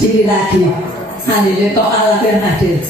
berdiri lagi. Haleluya, kok Allah yang hadir.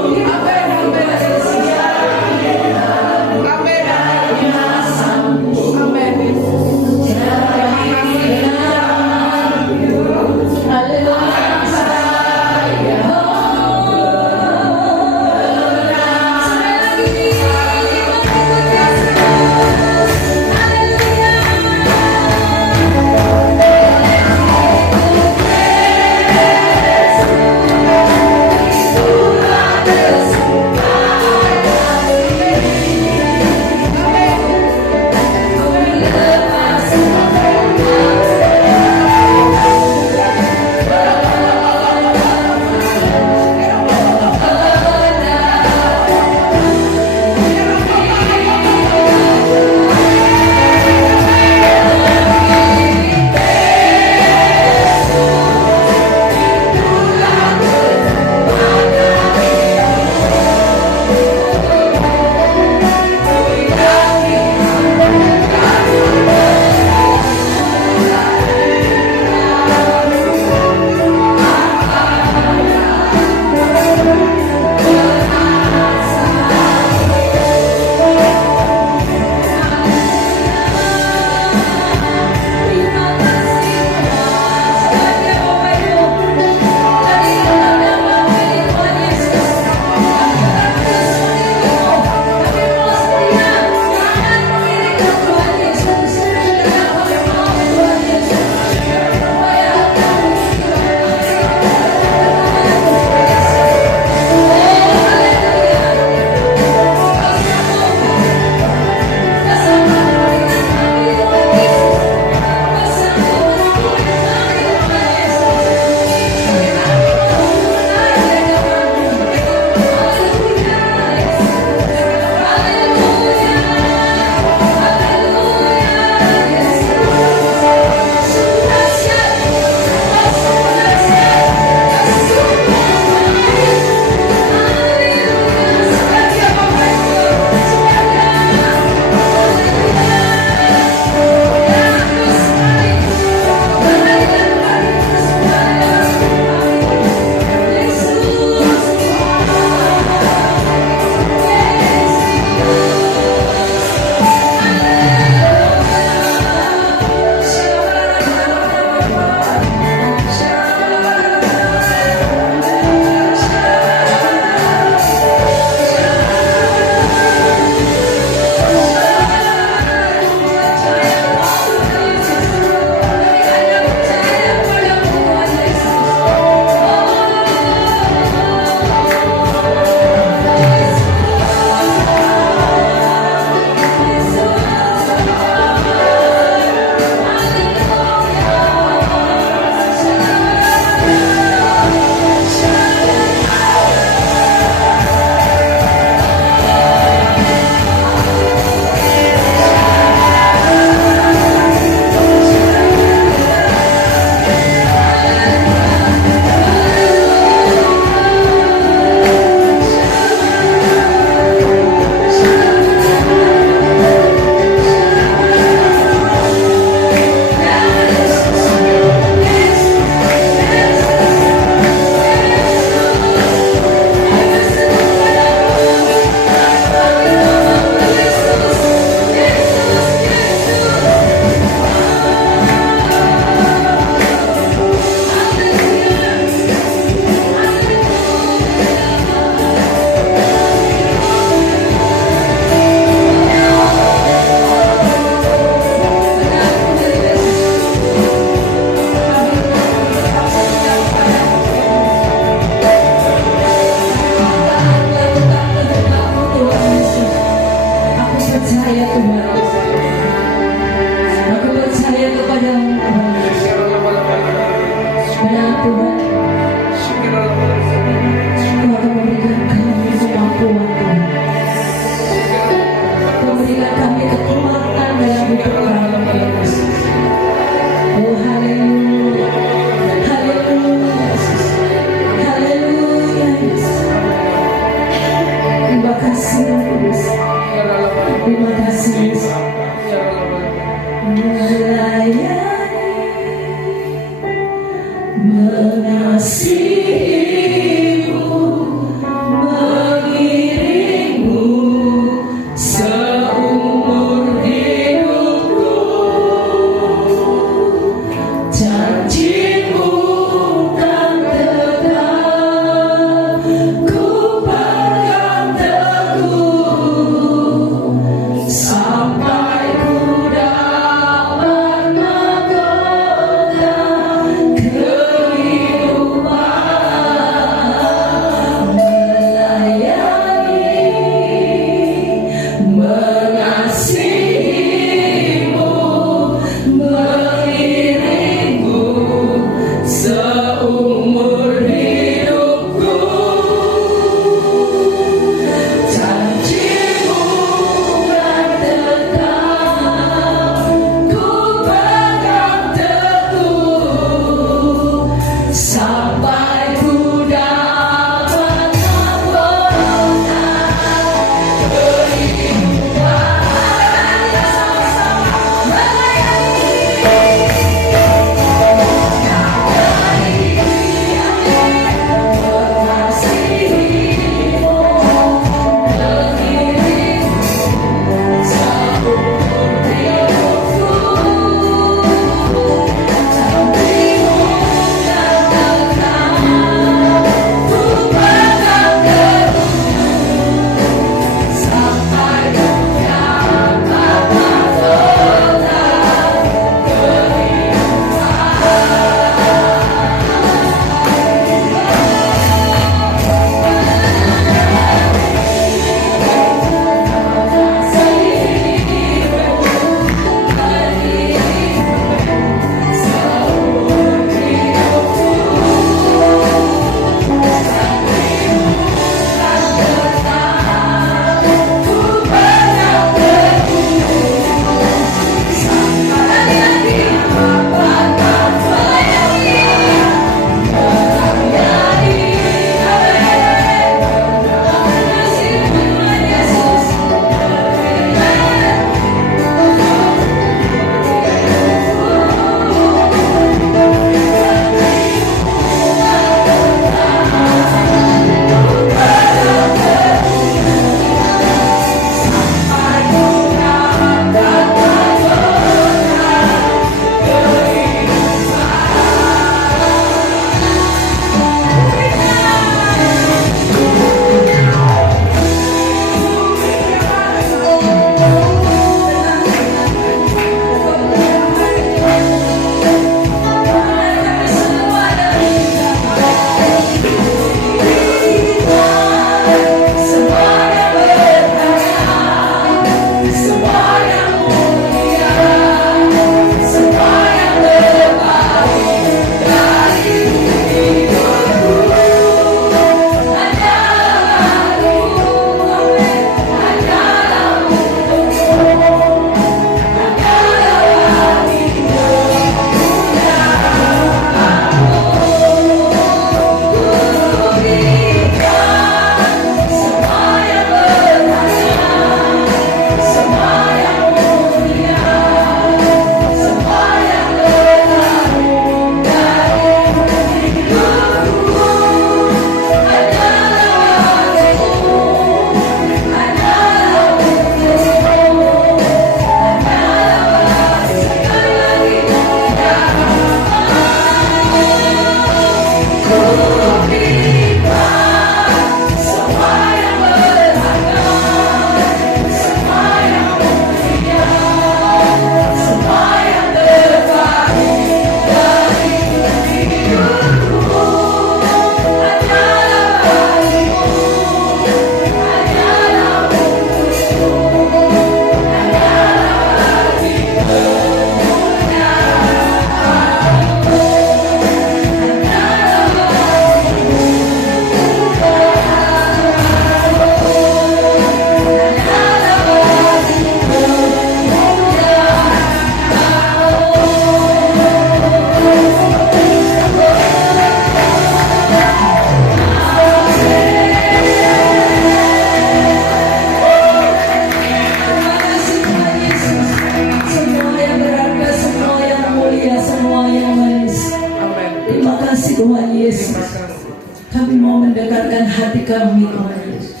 kami Tuhan Yesus.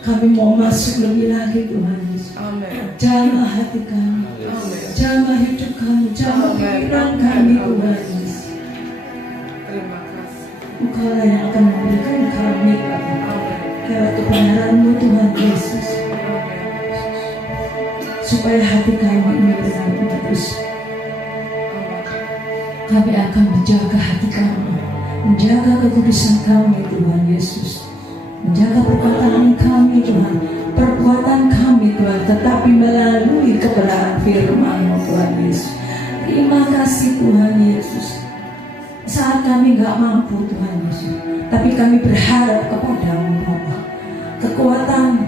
Kami mau masuk lebih lagi Tuhan Yesus. Jamah hati kami, jamah hidup kami, jamah pikiran kami Tuhan Yesus. Engkaulah yang akan memberikan kami lewat kebenaran-Mu Tuhan Yesus, supaya hati kami ini benar-benar terus. Kami akan menjaga hati kami, menjaga kekudusan kami Tuhan Yesus, menjaga perkataan kami Tuhan, perbuatan kami Tuhan, tetapi melalui kebenaran firman-Mu Tuhan Yesus. Terima kasih Tuhan Yesus. Saat kami gak mampu Tuhan Yesus, tapi kami berharap kepada-Mu Bapa. Kekuatan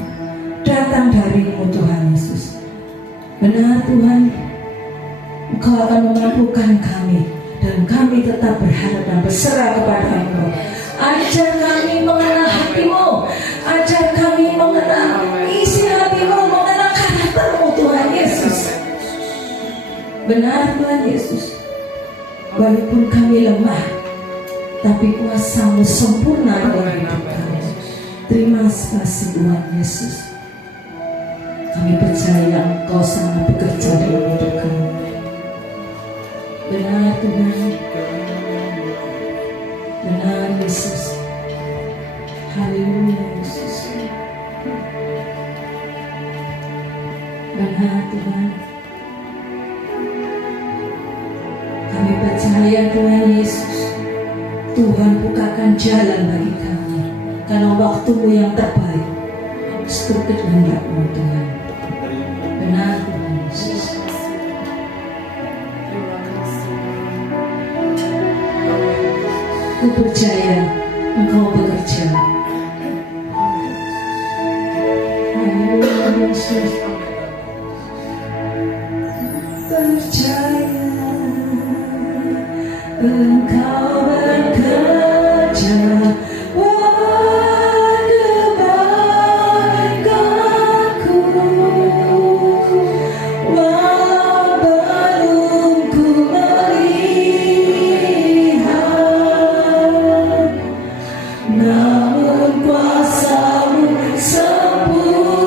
datang dari-Mu Tuhan Yesus. Benar Tuhan, Engkau akan memampukan kami, dan kami tetap berharap dan berserah kepada Engkau. Ajar kami mengenal hati-Mu, ajar kami mengenal isi hati-Mu, mengenal karakter-Mu Tuhan Yesus. Benar Tuhan Yesus, walaupun kami lemah, tapi kuasa-Mu sempurna dalam hidup kami. Terima kasih Tuhan Yesus. Kami percaya Engkau sangat bekerja dalam hidup kami. Benar Tuhan, benar Yesus. Haleluya Yesus. Benar Tuhan. Kami percaya Tuhan Yesus, Tuhan bukakan jalan bagi kami, karena waktu-Mu yang terbaik seturut kehendak-Mu Tuhan. Benar Tuhan Yesus. Ku percaya Engkau bekerja. Haleluya Yesus. Percaya Engkau bekerja. Namun kuasa-Mu sempurna.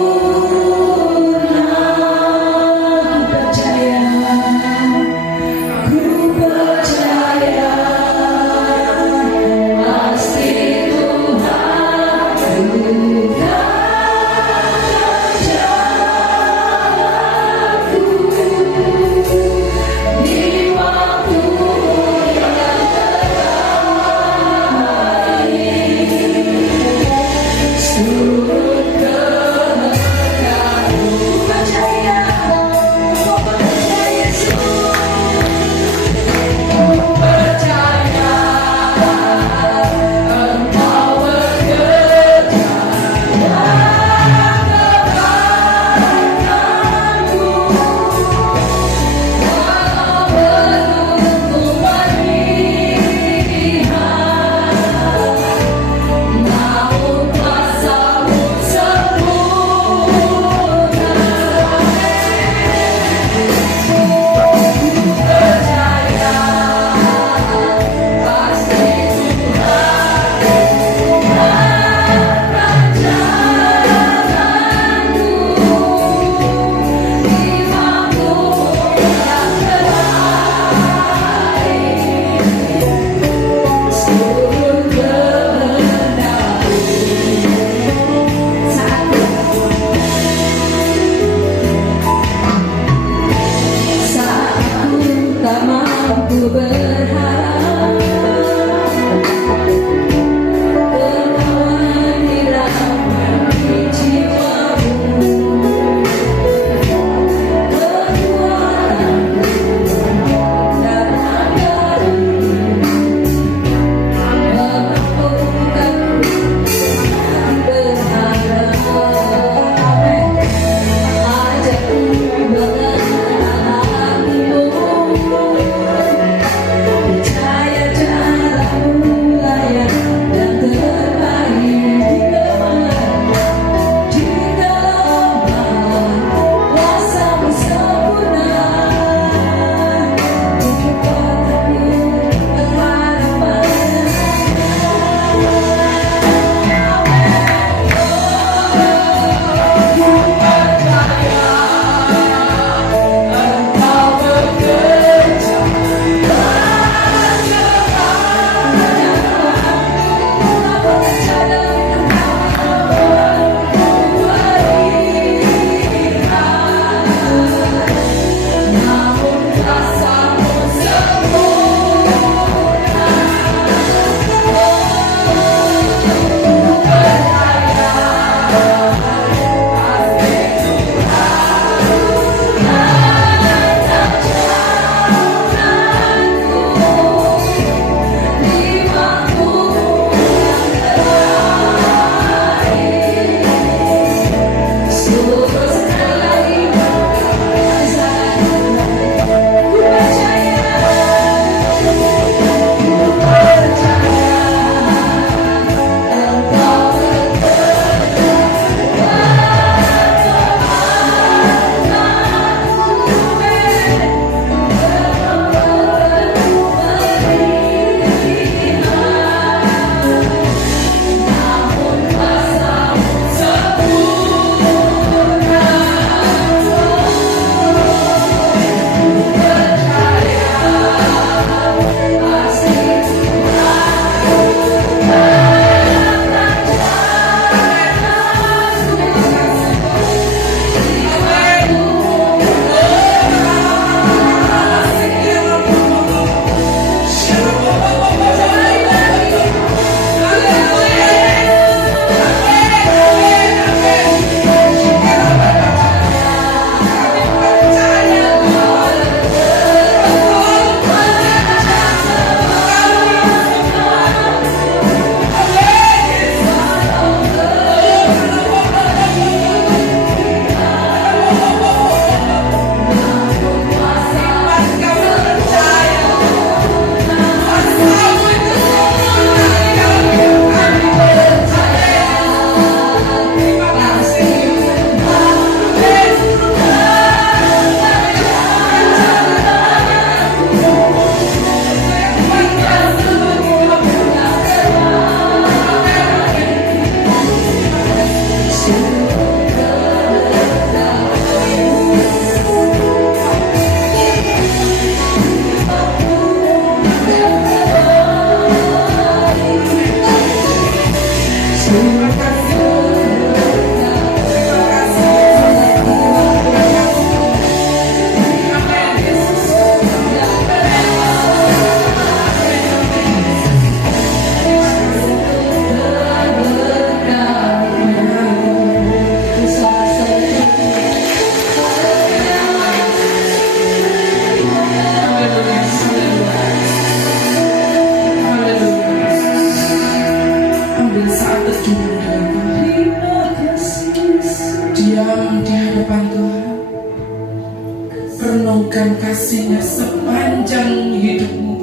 diam di hadapan Tuhan. Renungkan kasih-Nya sepanjang hidupmu.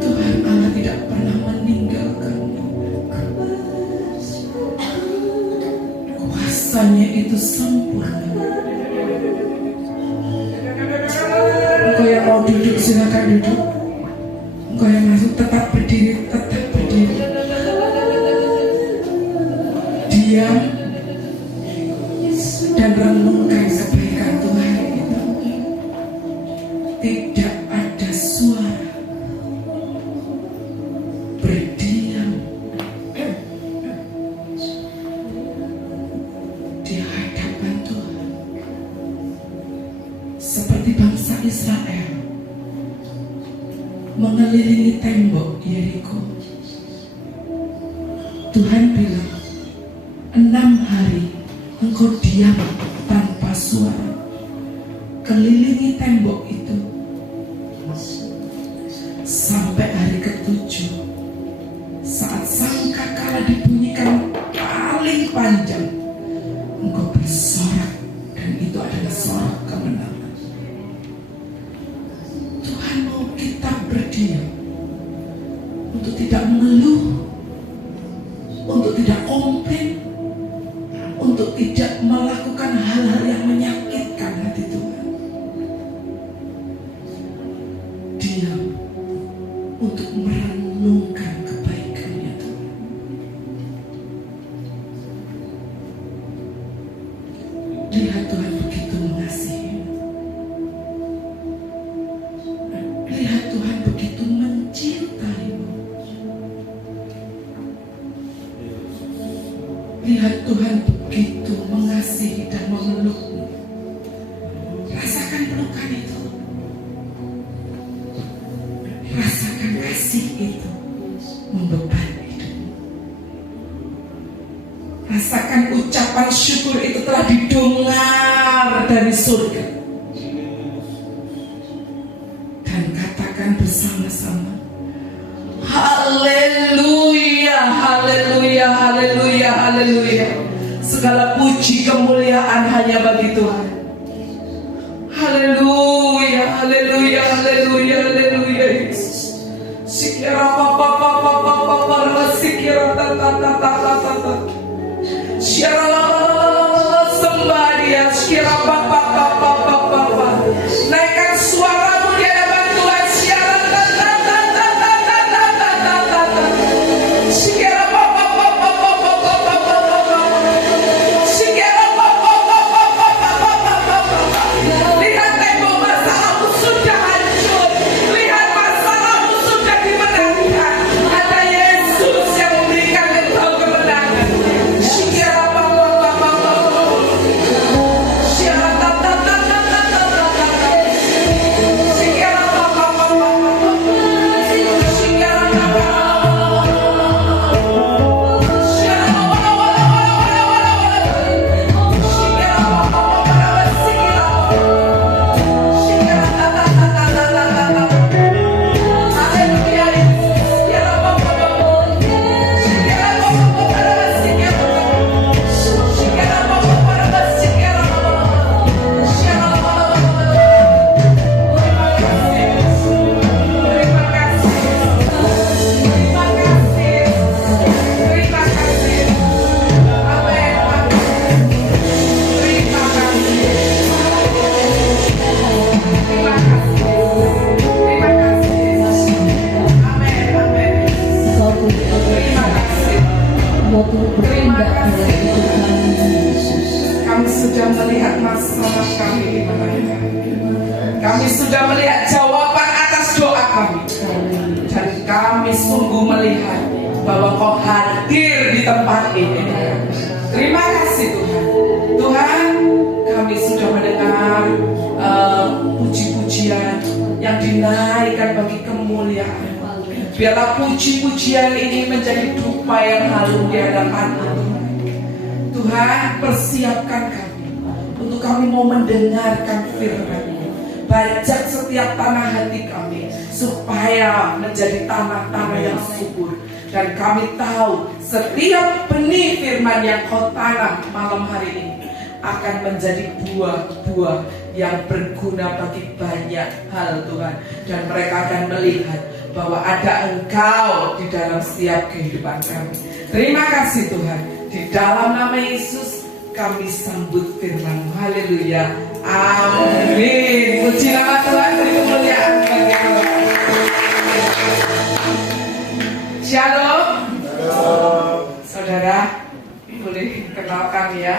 Tuhan Allah tidak pernah meninggalkanmu. Kuasa-Nya itu sempurna. Engkau yang mau duduk silakan duduk. Engkau yang masuk tetap berdiri, tetap berdiri. Diam dan renungkan kebaikan Tuhan itu. Tidak ada suara. Berdiam di hadapan Tuhan. Seperti bangsa Israel mengelilingi tembok Yeriko. Tuhan bilang, 6 hari engkau diam tanpa suara, kelilingi tembok itu sampai hari ke-7, saat sangkakala dibunyikan paling panjang, engkau bersorak, dan itu adalah sorak kemenangan. Tuhan mau kita berdiam untuk tidak mengeluh, untuk tidak komplain, untuk tidak melakukan hal-hal yang menyakitkan hati Tuhan. Diam untuk merenungkan kebaikan-Nya Tuhan. Lihat Tuhan begitu mengasihi. Lihat Tuhan begitu mencintaimu. Lihat Tuhan begitu mengasihi dan memelukmu. Rasakan pelukan itu. Rasakan kasih itu membeban hidupmu. Rasakan ucapan syukur itu telah didengar dari surga. Dan katakan bersama-sama, haleluya, haleluya, haleluya, haleluya. Segala puji kemuliaan hanya bagi Tuhan. Haleluya, haleluya, haleluya, haleluya. Sikira papa papa papa papa sikira tata tata tata. Sikira sembah Dia, sikira papa papa papa papa. Naikkan suaramu di hadapan Tuhan. Sikira tata tata tata tata tata. Sikira papa papa papa papa papa. Sikira papa papa papa papa. Lihat tembok masalahmu sudah hancur. Lihat masalahmu sudah dimenangkan. Ada Yesus yang memberikan engkau kemenangan. Sikira papa papa papa. Sikira tata tata tata tata. Sikira papa papa papa. Sikira papa. Kami sudah melihat masalah kami dimenangkan. Kami sudah melihat jawaban atas doa kami. Dan kami sungguh melihat bahwa Kau hadir di tempat ini. Terima kasih Tuhan. Tuhan, kami sudah mendengar puji-pujian yang dinaikkan bagi kemuliaan. Biarlah puji-pujian ini menjadi dupa yang harum di hadapan Tuhan. Tuhan, persiapkan kami untuk kami mau mendengarkan firman-Mu. Bajak setiap tanah hati kami supaya menjadi tanah-tanah yang subur. Dan kami tahu setiap benih firman yang kau tanam malam hari ini akan menjadi buah-buah yang berguna bagi banyak hal Tuhan. Dan mereka akan melihat bahwa ada Engkau di dalam setiap kehidupan kami. Terima kasih Tuhan. Di dalam nama Yesus kami sambut firman-Mu. Haleluya. Amin. Puji nama Tuhan, beri kemuliaan bagi Allah. Shalom. Saudara, boleh kenalkan ya.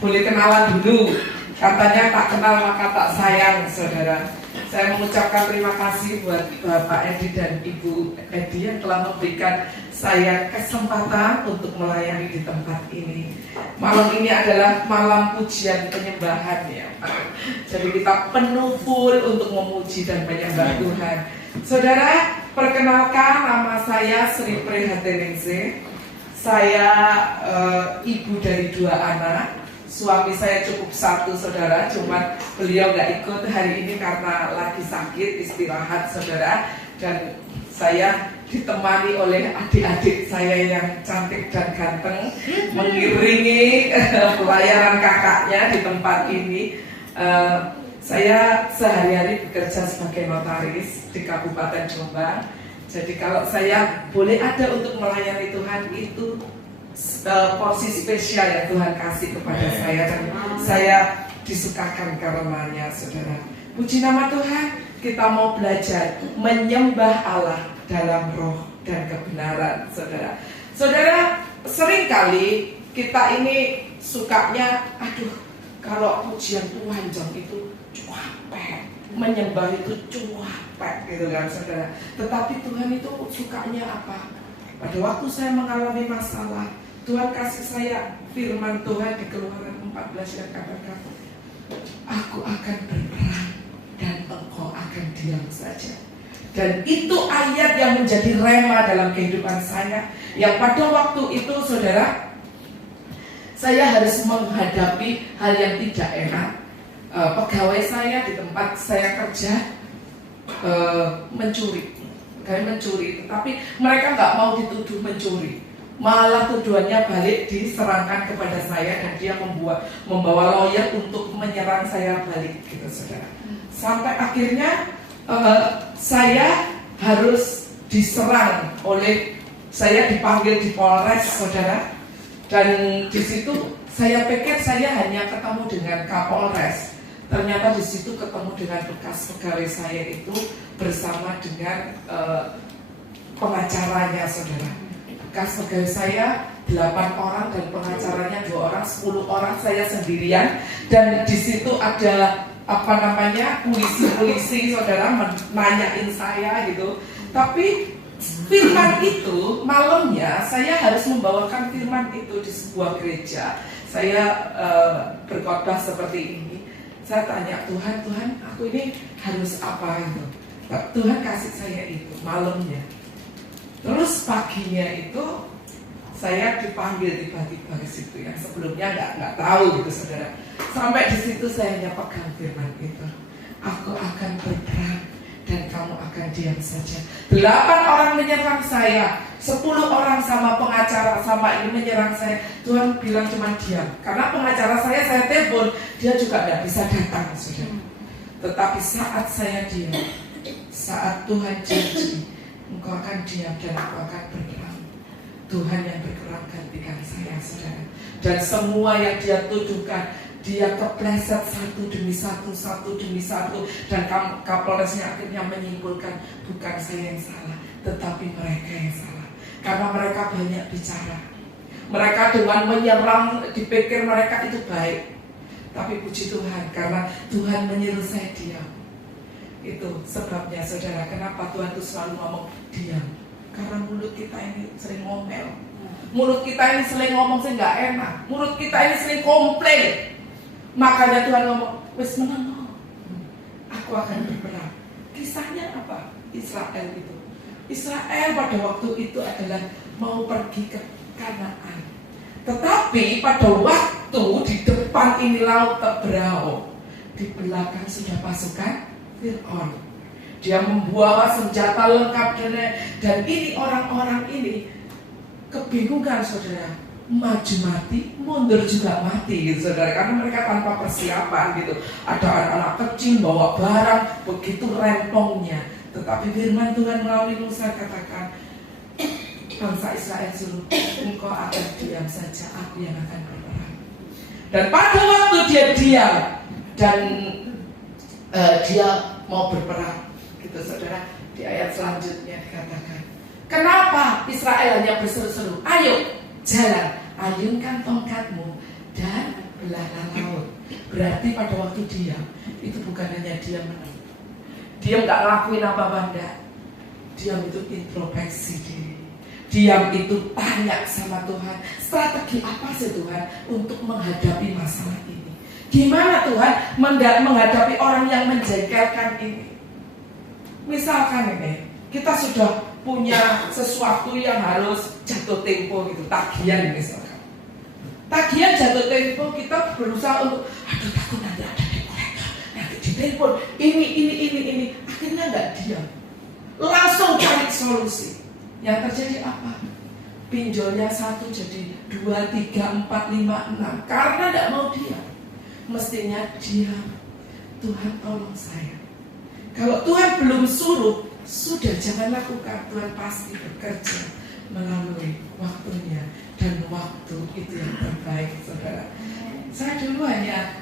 Boleh kenalan dulu. Katanya tak kenal maka tak sayang, saudara. Saya mengucapkan terima kasih buat Bapak Edi dan Ibu Edi yang telah memberikan saya kesempatan untuk melayani di tempat ini. Malam ini adalah malam pujian penyembahan ya. Jadi kita penuh full untuk memuji dan menyembah Tuhan. Saudara, perkenalkan nama saya Sri Prihateningsih. Saya ibu dari 2 anak. Suami saya cukup 1 saudara, cuma beliau nggak ikut hari ini karena lagi sakit, istirahat saudara. Dan saya ditemani oleh adik-adik saya yang cantik dan ganteng mengiringi pelayanan kakaknya di tempat ini. Saya sehari-hari bekerja sebagai notaris di Kabupaten Jombang. Jadi kalau saya boleh ada untuk melayani Tuhan, itu porsi spesial yang Tuhan kasih kepada saya, dan saya disukakan karenanya saudara. Puji nama Tuhan. Kita mau belajar menyembah Allah dalam roh dan kebenaran saudara. Saudara, seringkali kita ini sukanya, aduh kalau pujian Tuhan jam itu capek, menyembah itu capek gitu kan saudara. Tetapi Tuhan itu sukanya apa? Pada waktu saya mengalami masalah, Tuhan kasih saya firman Tuhan di Keluaran 14 yang katakan, aku akan berperang dan engkau akan diam saja. Dan itu ayat yang menjadi rema dalam kehidupan saya. Yang pada waktu itu saudara, saya harus menghadapi hal yang tidak enak. Pegawai saya di tempat saya kerja mencuri, tetapi mereka nggak mau dituduh mencuri. Malah tuduhannya balik diserangkan kepada saya, dan dia membawa lawyer untuk menyerang saya balik gitu saudara. Sampai akhirnya saya harus diserang oleh, saya dipanggil di Polres saudara. Dan di situ saya pikir saya hanya ketemu dengan Kapolres. Ternyata di situ ketemu dengan bekas pegawai saya itu bersama dengan pengacaranya saudara. Bekas pegawai saya 8 orang dan pengacaranya 2 orang, 10 orang, saya sendirian. Dan di situ ada polisi saudara nanyain saya gitu. Tapi firman itu malamnya saya harus membawakan firman itu di sebuah gereja. Saya berkhotbah seperti ini. Saya tanya Tuhan, aku ini harus apa itu? Tuhan kasih saya itu malamnya. Terus paginya itu saya dipanggil tiba-tiba ke situ, yang sebelumnya nggak tahu gitu saudara. Sampai di situ saya hanya pegang firman itu. Aku akan berperang dan kamu akan diam saja. 8 orang menyerang saya, 10 orang sama pengacara sama ini menyerang saya. Tuhan bilang cuma diam. Karena pengacara saya telepon, dia juga nggak bisa datang saudara. Tetapi saat saya diam, saat Tuhan janji, engkau akan diam dan aku akan berperang, Tuhan yang bergerak gantikan saya saudara. Dan semua yang dia tuduhkan, dia kepleset satu demi satu. Dan Kapolresnya akhirnya menyimpulkan bukan saya yang salah, tetapi mereka yang salah. Karena mereka banyak bicara. Mereka dengan menyerang, dipikir mereka itu baik. Tapi puji Tuhan, karena Tuhan menyuruh saya diam. Itu sebabnya saudara, kenapa Tuhan itu selalu ngomong diam. Karena mulut kita ini sering ngomel. Mulut kita ini sering ngomong sih nggak enak. Mulut kita ini sering komplain. Makanya Tuhan ngomong, wes menang, aku akan berperang. Kisahnya apa? Israel itu. Israel pada waktu itu adalah mau pergi ke Kanaan. Tetapi pada waktu di depan ini laut Tebrao, di belakang sudah pasukan Fir'aun. Dia membawa senjata lengkap dan ini orang-orang ini kebingungan saudara. maju mati, mundur juga mati gitu saudara, karena mereka tanpa persiapan gitu. Ada anak-anak kecil bawa barang begitu rempongnya, tetapi firman Tuhan melalui Musa katakan, bangsa Israel suruh, engkau akan diam saja, aku yang akan berperang. Dan pada waktu dia diam dan dia mau berperang gitu saudara, di ayat selanjutnya dikatakan, kenapa Israel hanya berseru-seru, ayo jalan, ayunkan tongkatmu dan belahlah laut. Berarti pada waktu diam, itu bukan hanya diam menang. Diam gak ngelakuin apa-apa, enggak. Diam itu introspeksi diri. Diam itu tanya sama Tuhan, strategi apa sih Tuhan untuk menghadapi masalah ini? Gimana Tuhan menghadapi orang yang menjengkelkan ini? Misalkan ini, kita sudah punya sesuatu yang harus jatuh tempo gitu, tagihan misalkan. Tagihan jatuh tempo, kita berusaha untuk, aduh takut nanti ada dekorator, nanti di tempo, ini, akhirnya nggak diam, langsung cari solusi. Yang terjadi apa? Pinjolnya 1 jadi 2, 3, 4, 5, 6, karena nggak mau diam. Mestinya diam, Tuhan tolong saya. Kalau Tuhan belum suruh, sudah jangan lakukan, Tuhan pasti bekerja melalui waktunya, dan waktu itu yang terbaik saudara. Saya dulu hanya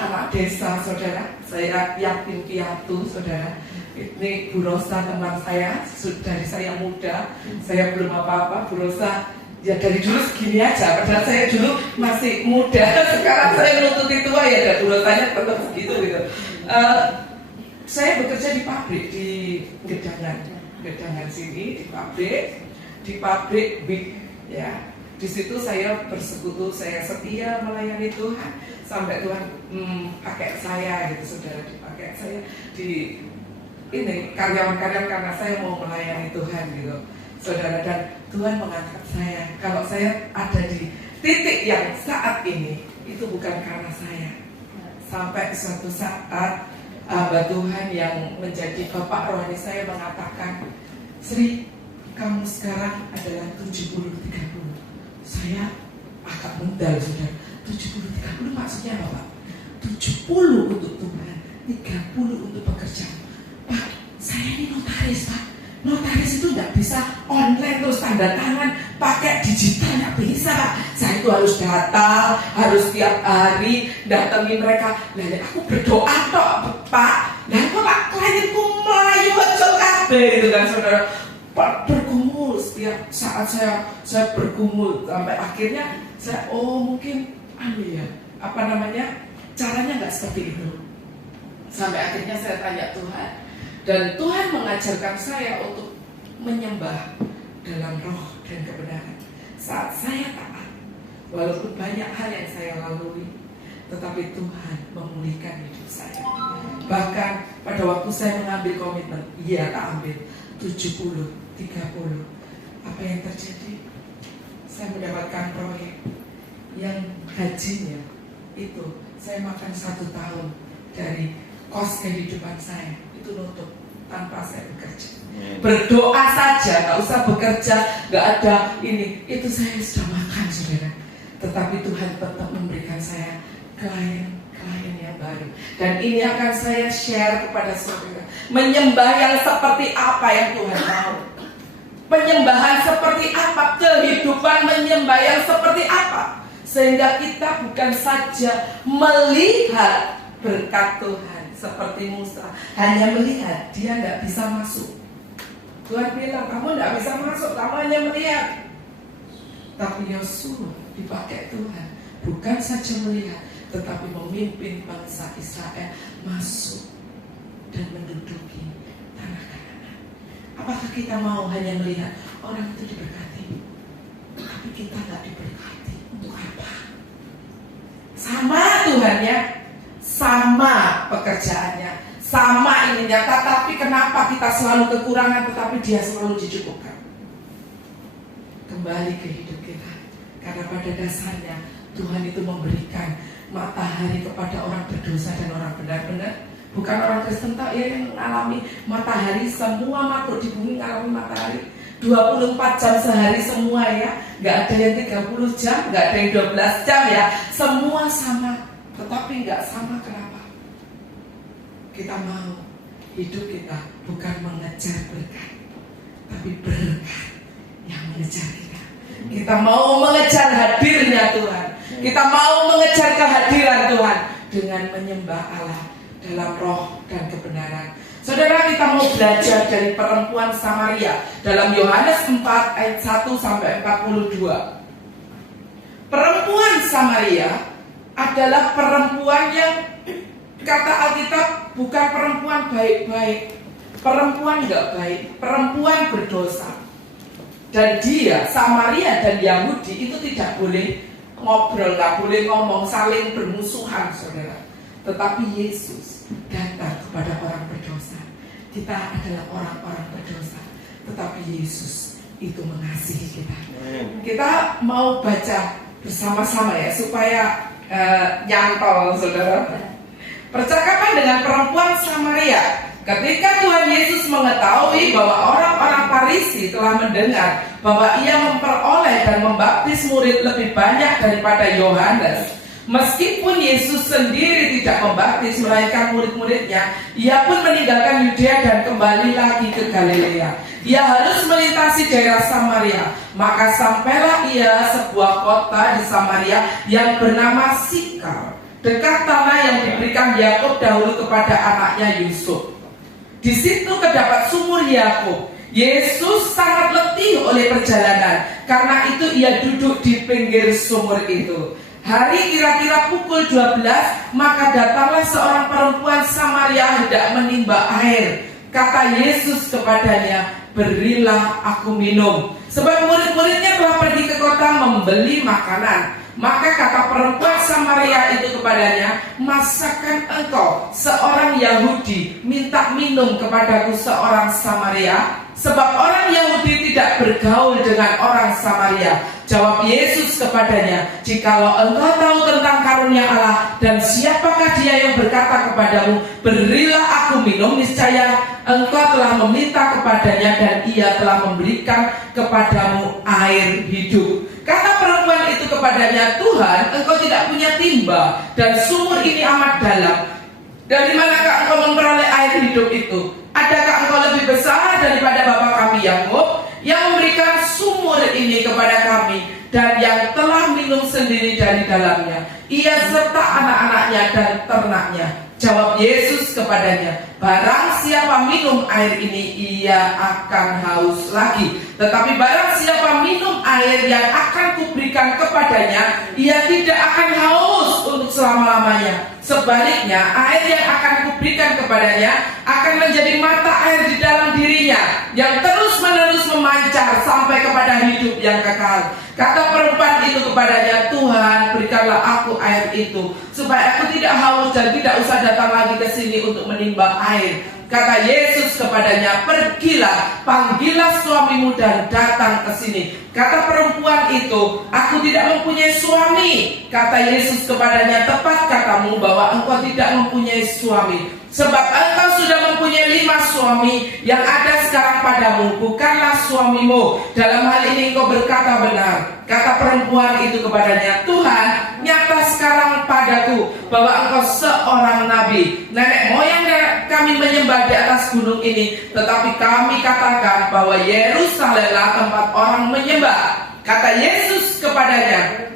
anak desa saudara, saya yatim piatu saudara. Ini Bu Rosa teman saya, dari saya muda, saya belum apa-apa. Bu Rosa ya dari dulu segini aja, padahal saya dulu masih muda. Sekarang saya menututi tua ya, dan Bu Rosanya tetap segitu gitu. Saya bekerja di pabrik di Gedangan sini, di pabrik big ya. Di situ saya bersekutu, saya setia melayani Tuhan sampai Tuhan pakai saya gitu saudara, dipakai saya di ini karyawan-karyawan karena saya mau melayani Tuhan gitu saudara, dan Tuhan mengangkat saya. Kalau saya ada di titik yang saat ini itu bukan karena saya. Sampai suatu saat hamba Tuhan yang menjadi bapak rohani saya mengatakan, Sri, kamu sekarang adalah 70-30. Saya agak mental sudah. 70-30 maksudnya apa Pak? 70 untuk Tuhan, 30 untuk pekerjaan. Pak, saya ini notaris Pak. Notaris itu nggak bisa online terus tanda tangan pakai digital, nggak bisa Pak. Saya itu harus datang, harus tiap hari datangi mereka. Lalu aku berdoa toh Pak. Lalu kok klienku melayu aja kabeh itu kan saudara. Pak bergumul setiap saat saya bergumul sampai akhirnya saya mungkin caranya nggak seperti itu. Sampai akhirnya saya tanya Tuhan, dan Tuhan mengajarkan saya untuk menyembah dalam roh dan kebenaran. Saat saya taat, walaupun banyak hal yang saya lalui, tetapi Tuhan memulihkan hidup saya. Bahkan pada waktu saya mengambil komitmen, iya tak ambil 70-30. Apa yang terjadi? Saya mendapatkan proyek yang gajinya itu saya makan 1 tahun dari kos kehidupan saya, itu nutup tanpa saya bekerja. Berdoa saja, nggak usah bekerja, nggak ada ini, itu saya sudah makan saudara. Tetapi Tuhan tetap memberikan saya klien yang baru, dan ini akan saya share kepada saudara. Menyembah yang seperti apa yang Tuhan mau? Penyembahan seperti apa? Kehidupan menyembah yang seperti apa? Sehingga kita bukan saja melihat berkat Tuhan seperti Musa, hanya melihat, dia tidak bisa masuk. Tuhan bilang, kamu tidak bisa masuk, kamu hanya melihat. Tapi Yosua dipakai Tuhan, bukan saja melihat, tetapi memimpin bangsa Israel masuk dan menduduki tanah Kanaan. Apakah kita mau hanya melihat orang itu diberkati, tapi kita nggak diberkati? Untuk apa? Sama Tuhannya, sama pekerjaannya, sama ininya, tetapi kenapa kita selalu kekurangan tetapi dia selalu dicukupkan? Kembali ke hidup kita, karena pada dasarnya Tuhan itu memberikan matahari kepada orang berdosa dan orang benar-benar. Bukan orang Kristen tak ya yang mengalami matahari, semua makhluk di bumi mengalami matahari. 24 jam sehari semua ya. Nggak ada yang 30 jam, nggak ada yang 12 jam ya. Semua sama. Tetapi nggak sama kenapa? Kita mau hidup kita bukan mengejar berkat, tapi berkat yang mengejar kita. Kita mau mengejar hadirnya Tuhan. Kita mau mengejar kehadiran Tuhan dengan menyembah Allah dalam roh dan kebenaran. Saudara, kita mau belajar dari perempuan Samaria dalam Yohanes 4 ayat 1 sampai 42. Perempuan Samaria adalah perempuan yang kata Alkitab bukan perempuan baik-baik, perempuan enggak baik, perempuan berdosa. Dan dia, Samaria dan Yahudi itu tidak boleh ngobrol, nggak boleh ngomong, saling bermusuhan, saudara. Tetapi Yesus datang kepada orang berdosa. Kita adalah orang-orang berdosa, tetapi Yesus itu mengasihi kita. Kita mau baca bersama-sama ya, supaya nyantol, saudara. Percakapan dengan perempuan Samaria. Ketika Tuhan Yesus mengetahui bahwa orang-orang Farisi telah mendengar bahwa ia memperoleh dan membaptis murid lebih banyak daripada Yohanes, meskipun Yesus sendiri tidak membaptis melainkan murid-muridnya, ia pun meninggalkan Yudea dan kembali lagi ke Galilea. Ia harus melintasi daerah Samaria. Maka sampailah ia sebuah kota di Samaria yang bernama Sikar, dekat tanah yang diberikan Yakub dahulu kepada anaknya Yusuf. Di situ terdapat sumur Yakub. Yesus sangat letih oleh perjalanan, karena itu ia duduk di pinggir sumur itu. Hari kira-kira pukul 12, maka datanglah seorang perempuan Samaria hendak menimba air. Kata Yesus kepadanya, "Berilah aku minum." Sebab murid-muridnya telah pergi ke kota membeli makanan. Maka kata perempuan Samaria itu kepadanya, "Masakan engkau, seorang Yahudi, minta minum kepadaku seorang Samaria? Sebab orang Yahudi tidak bergaul dengan orang Samaria." Jawab Yesus kepadanya, "Jikalau engkau tahu tentang karunia Allah dan siapakah dia yang berkata kepadamu, 'Berilah aku minum,' niscaya engkau telah meminta kepadanya dan ia telah memberikan kepadamu air hidup." Kata perempuan itu kepadanya, "Tuhan, engkau tidak punya timba dan sumur ini amat dalam. Dari manakah engkau memperoleh air hidup itu? Adakah engkau lebih besar daripada bapa kami Yakub yang memberikan sumur ini kepada kami dan yang telah minum sendiri dari dalamnya, ia serta anak-anaknya dan ternaknya?" Jawab Yesus kepadanya, "Barang siapa minum air ini, ia akan haus lagi. Tetapi barang siapa minum air yang akan kuberikan kepadanya, ia tidak akan haus untuk selama-lamanya. Sebaliknya, air yang akan kuberikan kepadanya akan menjadi mata air di dalam dirinya, yang terus-menerus memancar sampai kepada hidup yang kekal." Kata perempuan itu kepadanya, "Tuhan, berikanlah aku air itu, supaya aku tidak haus dan tidak usah datang lagi ke sini untuk menimba air." Kata Yesus kepadanya, "Pergilah, panggillah suamimu dan datang ke sini." Kata perempuan itu, "Aku tidak mempunyai suami." Kata Yesus kepadanya, "Tepat katamu bahwa engkau tidak mempunyai suami. Sebab engkau sudah mempunyai 5 suami, yang ada sekarang padamu bukanlah suamimu. Dalam hal ini engkau berkata benar." Kata perempuan itu kepadanya, "Tuhan, nyata sekarang padaku bahwa engkau seorang nabi. Nenek moyang kami menyembah di atas gunung ini, tetapi kami katakan bahwa Yerusalemlah tempat orang menyembah." Kata Yesus kepadanya,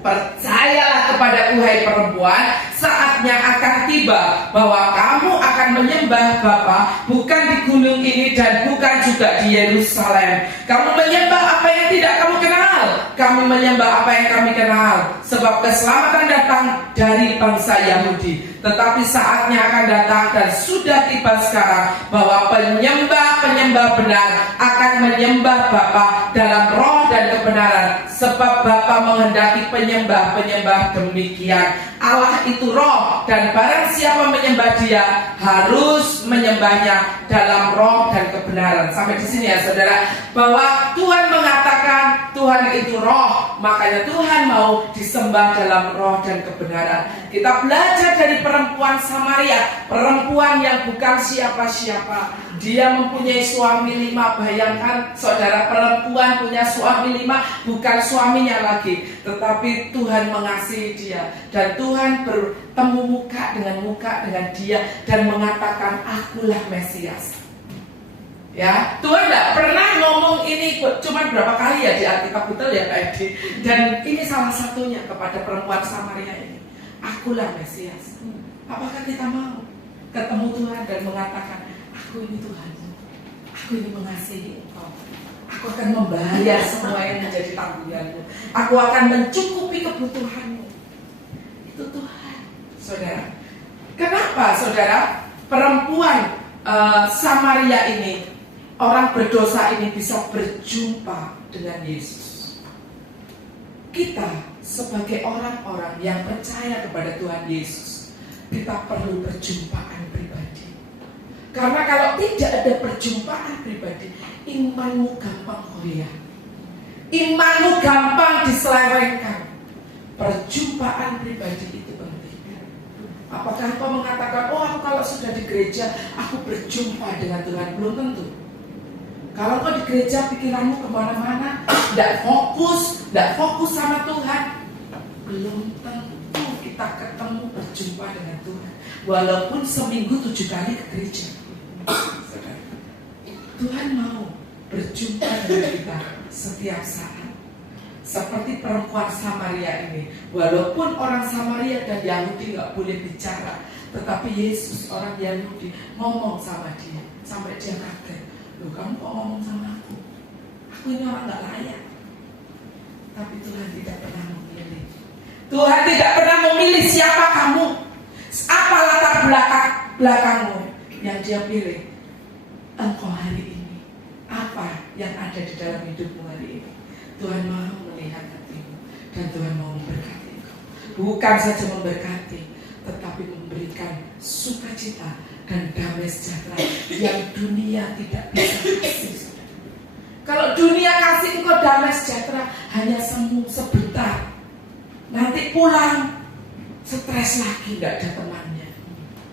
"Percayalah kepadaku, hai perempuan, saatnya akan tiba bahwa kamu akan menyembah Bapa bukan di gunung ini dan bukan juga di Yerusalem. Kamu menyembah apa yang tidak kamu kenal, kami menyembah apa yang kami kenal. Sebab keselamatan datang dari bangsa Yahudi. Tetapi saatnya akan datang dan sudah tiba sekarang bahwa penyembah-penyembah benar akan menyembah Bapa dalam roh dan kebenaran. Sebab Bapa menghendaki penyembah-penyembah demikian. Allah itu roh, dan barang siapa menyembah Dia harus menyembahnya dalam roh dan kebenaran. Sampai di sini ya saudara, bahwa Tuhan mengatakan Tuhan itu roh, makanya Tuhan mau disembah dalam roh dan kebenaran. Kita belajar dari perempuan Samaria, perempuan yang bukan siapa-siapa. Dia mempunyai mempunyai suami 5. Bayangkan saudara, perempuan punya suami 5, bukan suaminya lagi, tetapi Tuhan mengasihi dia, dan Tuhan bertemu muka dengan dia dan mengatakan, akulah Mesias. Ya, Tuhan tidak pernah ngomong ini cuma berapa kali ya di Alkitab, betul ya Pak Edi? Dan ini salah satunya kepada perempuan Samaria ini, akulah Mesias. Apakah kita mau ketemu Tuhan dan mengatakan, aku ini Tuhanmu, aku ini mengasihi engkau, aku akan membayar semua yang menjadi tanggunganmu, aku akan mencukupi kebutuhanmu. Itu Tuhan, saudara. Kenapa saudara perempuan Samaria ini, orang berdosa ini bisa berjumpa dengan Yesus? Kita sebagai orang-orang yang percaya kepada Tuhan Yesus, kita perlu perjumpaan pribadi. Karena kalau tidak ada perjumpaan pribadi, imanmu gampang goyah, imanmu gampang diselewengkan. Perjumpaan pribadi itu penting. Apakah kau mengatakan, oh aku kalau sudah di gereja aku berjumpa dengan Tuhan? Belum tentu. Kalau kau di gereja pikiranmu kemana-mana, tidak fokus sama Tuhan, belum tentu kita ketemu berjumpa dengan Tuhan. Walaupun seminggu 7 kali ke gereja, Tuhan mau berjumpa dengan kita setiap saat. Seperti perempuan Samaria ini, walaupun orang Samaria dan Yahudi nggak boleh bicara, tetapi Yesus orang Yahudi ngomong sama dia, sampai dia kaget. Loh, kamu kok ngomong sama aku? Aku ini orang nggak layak. Tapi Tuhan tidak pernah memilih. Tuhan tidak pernah memilih siapa kamu, apa latar belakangmu. Yang dia pilih, engkau hari ini, apa yang ada di dalam hidupmu hari ini. Tuhan mau melihat hatimu, dan Tuhan mau memberkati engkau. Bukan saja memberkati, tetapi memberikan sukacita dan damai sejahtera yang dunia tidak bisa kasih. Kalau dunia kasih engkau damai sejahtera hanya sebentar, nanti pulang stres lagi, nggak ada temannya,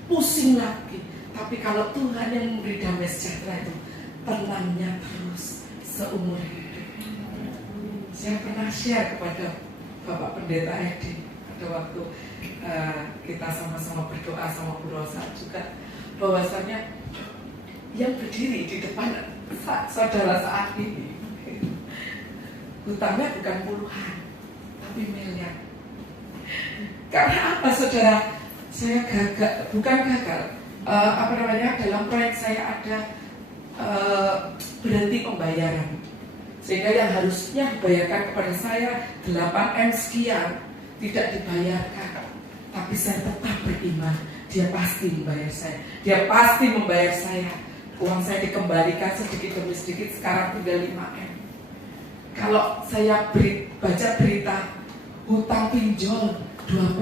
pusing lagi. Tapi kalau Tuhan yang memberi damai sejahtera itu, tenangnya terus seumur hidup. Saya pernah share kepada Bapak Pendeta Edi pada waktu kita sama-sama berdoa sama Bu Rosa juga, bahwasannya yang berdiri di depan saudara saat ini hutangnya bukan puluhan tapi miliar. Karena apa saudara? Saya bukan gagal, dalam proyek saya ada berhenti pembayaran, sehingga yang harusnya dibayarkan kepada saya 8M sekian tidak dibayarkan. Tapi saya tetap beriman, dia pasti membayar saya, dia pasti membayar saya. Uang saya dikembalikan sedikit demi sedikit, sekarang tinggal 5M. Kalau saya baca berita hutang pinjol 2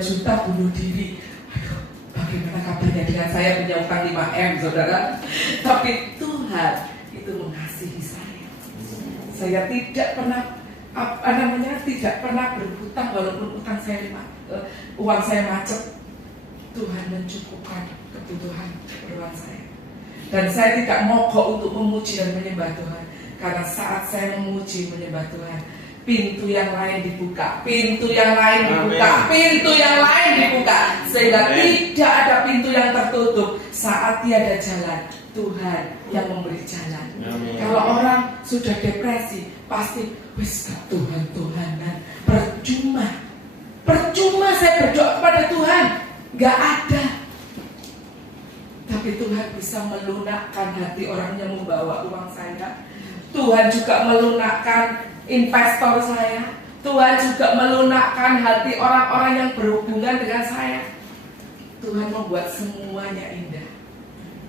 juta bunuh diri, aduh, bagaimana kabarnya dengan saya punya utang 5M, saudara? Tapi Tuhan itu mengasihi saya. Saya tidak pernah tidak pernah berhutang, walaupun utang saya uang saya macet. Tuhan mencukupkan kebutuhan keperluan saya. Dan saya tidak mogok untuk memuji dan menyembah Tuhan, karena saat saya memuji menyembah Tuhan, pintu yang lain dibuka, pintu yang lain dibuka, pintu yang lain dibuka, sehingga tidak ada pintu yang tertutup. Saat tiada jalan, Tuhan yang memberi jalan. Amin. Kalau orang sudah depresi, pasti wis Tuhan-Tuhanan, percuma saya berdoa kepada Tuhan, gak ada. Tapi Tuhan bisa melunakkan hati orang yang membawa uang saya. Tuhan juga melunakkan investor saya. Tuhan juga melunakkan hati orang-orang yang berhubungan dengan saya. Tuhan membuat semuanya indah.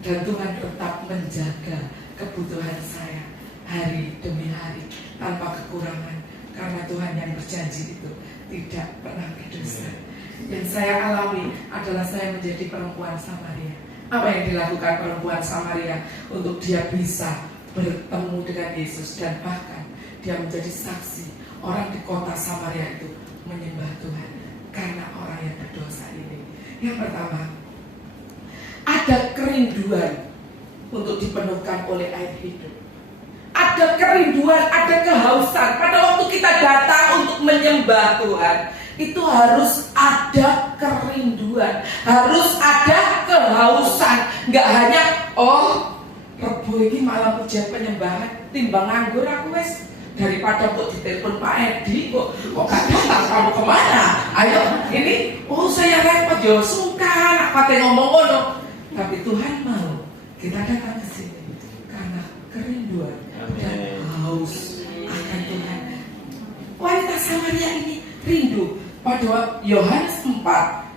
Dan Tuhan tetap menjaga kebutuhan saya hari demi hari tanpa kekurangan. Karena Tuhan yang berjanji itu tidak pernah berdosa. Yang saya alami adalah saya menjadi perempuan Samaria. Apa yang dilakukan perempuan Samaria untuk dia bisa bertemu dengan Yesus, dan bahkan dia menjadi saksi orang di kota Samaria itu menyembah Tuhan karena orang yang berdosa ini. Yang pertama, ada kerinduan untuk dipenuhkan oleh air hidup. Ada kerinduan, ada kehausan. Pada waktu kita datang untuk menyembah Tuhan, itu harus ada kerinduan, harus ada kehausan. Nggak hanya, oh Rebo ini malam pujian penyembahan, timbang nganggur aku wes, daripada kok ditelepon Pak Edi, kok gak datang, kamu kemana? Ayo, ini, oh saya repot, yo sungkan, apa yang ngomong-ngomong. Tapi Tuhan mau kita datang ke sini karena kerinduan dan haus akan Tuhan. Wanita Samaria ini rindu. Pada Yohanes 4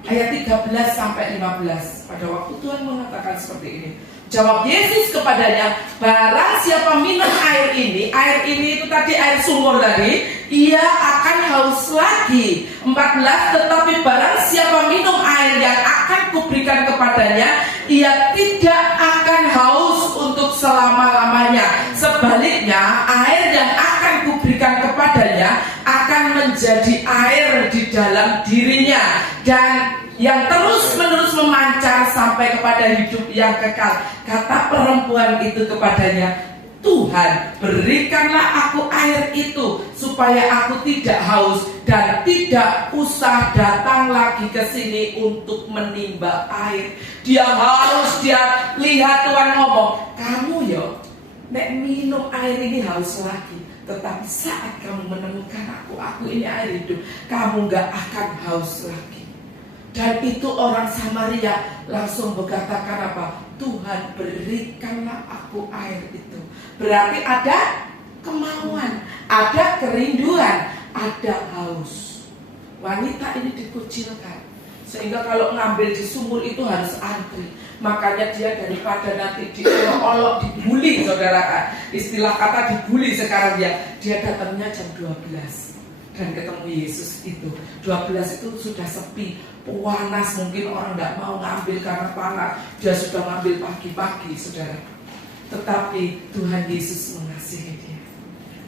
ayat 13 sampai 15, pada waktu Tuhan mengatakan seperti ini. Jawab Yesus kepadanya, barang siapa minum air ini itu tadi air sumur tadi, ia akan haus lagi. 14, tetapi barang siapa minum air yang akan kuberikan kepadanya, ia tidak akan haus untuk selama-lamanya. Sebaliknya, air yang akan kuberikan kepadanya akan menjadi air di dalam dirinya, dan yang terus-menerus memancar sampai kepada hidup yang kekal. Kata perempuan itu kepadanya, Tuhan, berikanlah aku air itu supaya aku tidak haus dan tidak usah datang lagi ke sini untuk menimba air. Dia haus, dia lihat Tuhan ngomong, kamu yo nek minum air ini haus lagi, tetapi saat kamu menemukan aku ini air hidup, kamu gak akan haus lagi. Dan itu orang Samaria langsung berkatakan apa? Tuhan, berikanlah aku air itu. Berarti ada kemauan, ada kerinduan, ada haus. Wanita ini dikucilkan, sehingga kalau ngambil di sumur itu harus antri. Makanya dia daripada nanti diolok-olok, dibully, saudara. Istilah kata dibully sekarang dia datangnya jam 12 dan ketemu Yesus itu. 12 itu sudah sepi, panas, mungkin orang tidak mau ngambil karena panas. Dia sudah ngambil pagi-pagi, saudara. Tetapi Tuhan Yesus mengasihi dia.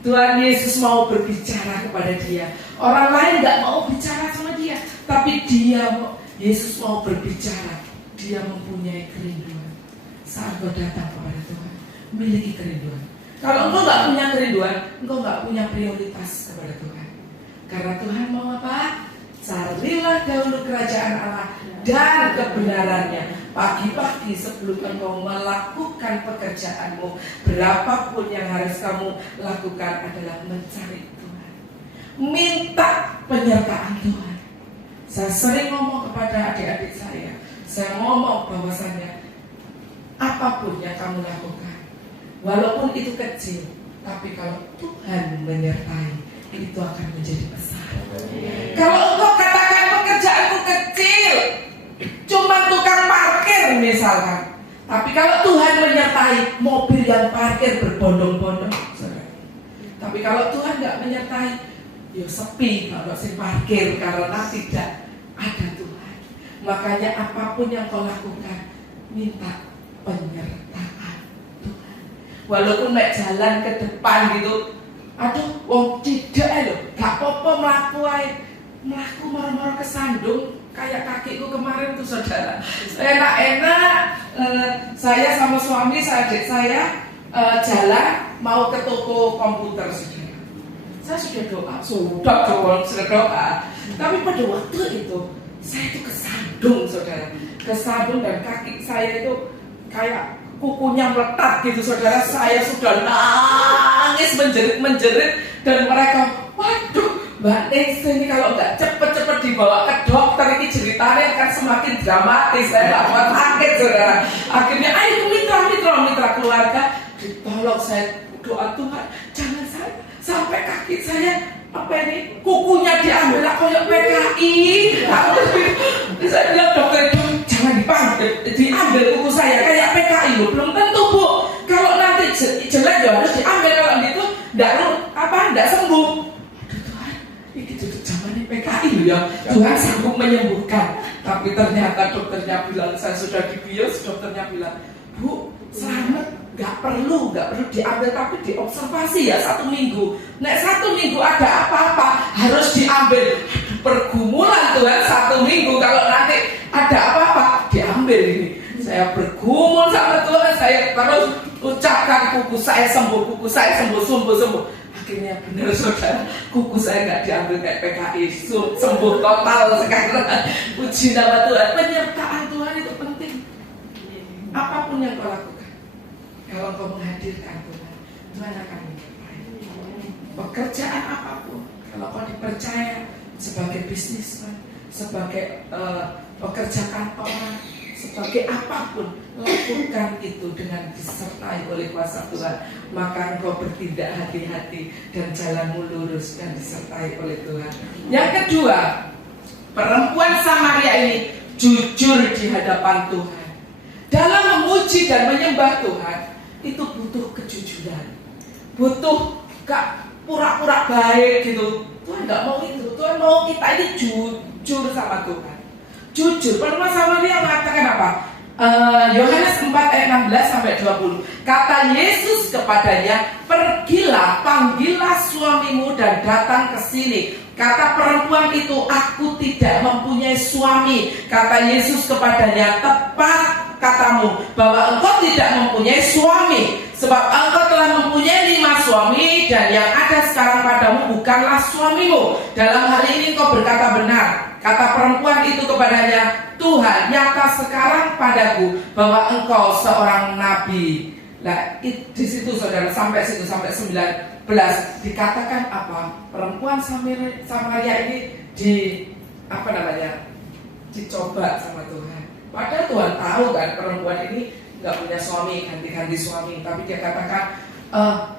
Tuhan Yesus mau berbicara kepada dia. Orang lain tidak mau bicara sama dia, tapi Yesus mau berbicara. Dia mempunyai kerinduan. Saat kau datang kepada Tuhan, miliki kerinduan. Kalau engkau nggak punya kerinduan, engkau nggak punya prioritas kepada Tuhan. Karena Tuhan mau apa? Carilah dahulu kerajaan Allah dan kebenarannya. Pagi-pagi sebelum engkau melakukan pekerjaanmu, berapapun yang harus kamu lakukan adalah mencari Tuhan, minta penyertaan Tuhan. Saya sering ngomong kepada adik-adik saya ngomong bahwasannya apapun yang kamu lakukan, walaupun itu kecil, tapi kalau Tuhan menyertai, itu akan menjadi besar. Kalau engkau katakan pekerjaanku kecil, cuma tukang parkir misalkan, tapi kalau Tuhan menyertai, mobil yang parkir berbondong-bondong. Tapi kalau Tuhan nggak menyertai, ya sepi kalau si parkir, karena tidak ada Tuhan. Makanya apapun yang kau lakukan, minta penyertaan Tuhan. Walaupun naik jalan ke depan gitu, aduh, wong tidak loh, gak apa-apa melaku marah-marah kesandung kayak kakiku kemarin tuh, saudara. Enak-enak, saya sama suami, adik saya jalan mau ke toko komputer, saudara. Saya sudah doa. Tapi pada waktu itu saya itu kesandung, saudara. Kesandung dan kaki saya itu kayak kukunya meletak gitu, saudara. Saya sudah nangis, menjerit, dan mereka, waduh, Mbak Nesa ini kalau nggak cepet-cepet dibawa ke dokter, ini ceritanya akan semakin dramatis. Saya nggak mau sakit, saudara. Akhirnya, ayo mitra keluarga, ditolong. Saya doa, Tuhan, jangan sampai kaki saya kukunya diambil kayak PKI. Saya bilang, dokter, jangan diambil kuku saya kayak PKI loh. Belum tentu, Bu. Kalau nanti jelek ya harus diambil, kalau gitu enggak sembuh. Aduh Tuhan, ini duduk zamannya PKI loh ya. Tuhan sanggup menyembuhkan. Tapi ternyata dokternya bilang, saya sudah dibius, dokternya bilang, Bu, selamat, nggak perlu diambil, tapi diobservasi ya 1 minggu. Nek 1 minggu ada apa-apa harus diambil. Pergumulan Tuhan 1 minggu, kalau nanti ada apa-apa diambil ini. Saya bergumul sama Tuhan, saya terus kuku saya sembuh, sembuh. Akhirnya benar saudara, kuku saya nggak diambil kayak PKI, sembuh total sekarang. Puji nama Tuhan. Penyertaan Tuhan itu penting. Apapun yang kau lakukan, kalau kau menghadirkan Tuhan, Tuhan akan menyertai. Pekerjaan apapun, kalau kau dipercaya sebagai bisnismen, sebagai pekerja kantoran, sebagai apapun, lakukan itu dengan disertai oleh kuasa Tuhan. Maka engkau bertindak hati-hati dan jalanmu lurus dan disertai oleh Tuhan. Yang kedua, perempuan Samaria ini jujur di hadapan Tuhan. Dalam memuji dan menyembah Tuhan, itu butuh kejujuran, butuh gak pura-pura baik gitu. Tuhan gak mau itu. Tuhan mau kita ini jujur sama Tuhan. Jujur. Perempuan Samaria mengatakan apa? Yohanes 4 ayat 16 sampai 20. Kata Yesus kepadanya, pergilah, panggillah suamimu dan datang ke sini. Kata perempuan itu, aku tidak mempunyai suami. Kata Yesus kepadanya, tepat katamu bahwa engkau tidak mempunyai suami, sebab engkau telah mempunyai 5 suami dan yang ada sekarang padamu bukanlah suamimu. Dalam hal ini engkau berkata benar. Kata perempuan itu kepadanya, Tuhan, nyata sekarang padaku bahwa engkau seorang nabi. Nah, di situ saudara, sampai situ sampai 19 dikatakan apa? Perempuan Samaria ini dicoba sama Tuhan. Padahal Tuhan tahu kan perempuan ini nggak punya suami, ganti-ganti suami, tapi dia katakan,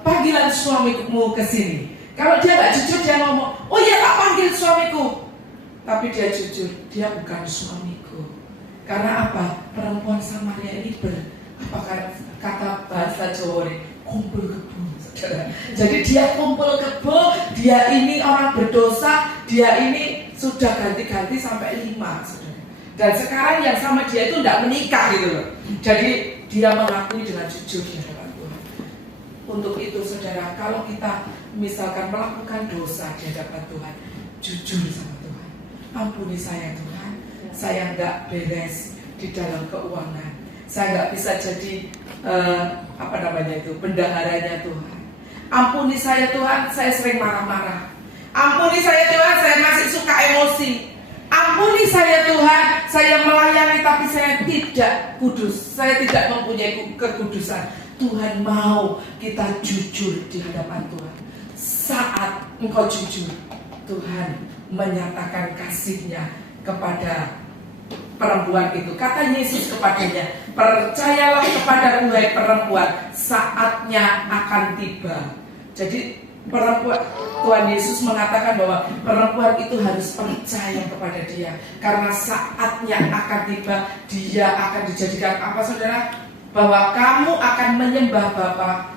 panggilan suamimu ke sini. Kalau dia nggak jujur, dia ngomong, oh iya tak panggil suamiku. Tapi dia jujur, dia bukan suamiku. Karena apa? Perempuan Samaria ini kata bahasa Jawa ini, kumpul kebo. Jadi dia kumpul kebo, dia ini orang berdosa, dia ini sudah ganti-ganti sampai 5, saudara. Dan sekarang yang sama dia itu tidak menikah gitu loh. Jadi dia mengakui dengan jujur di hadapan Tuhan. Untuk itu saudara, kalau kita misalkan melakukan dosa di hadapan Tuhan, jujur sama Tuhan. Ampuni saya Tuhan, saya nggak beres di dalam keuangan, saya nggak bisa jadi bendaharanya Tuhan. Ampuni saya Tuhan, saya sering marah-marah. Ampuni saya Tuhan, saya masih suka emosi. Ampuni saya Tuhan, saya melayani tapi saya tidak kudus, saya tidak mempunyai kekudusan. Tuhan mau kita jujur di hadapan Tuhan. Saat engkau jujur, Tuhan menyatakan kasih-Nya kepada perempuan itu. Kata Yesus kepadanya, percayalah kepadaku hai perempuan, saatnya akan tiba. Jadi Tuhan Yesus mengatakan bahwa perempuan itu harus percaya kepada Dia, karena saatnya akan tiba, dia akan dijadikan apa saudara? Bahwa kamu akan menyembah Bapa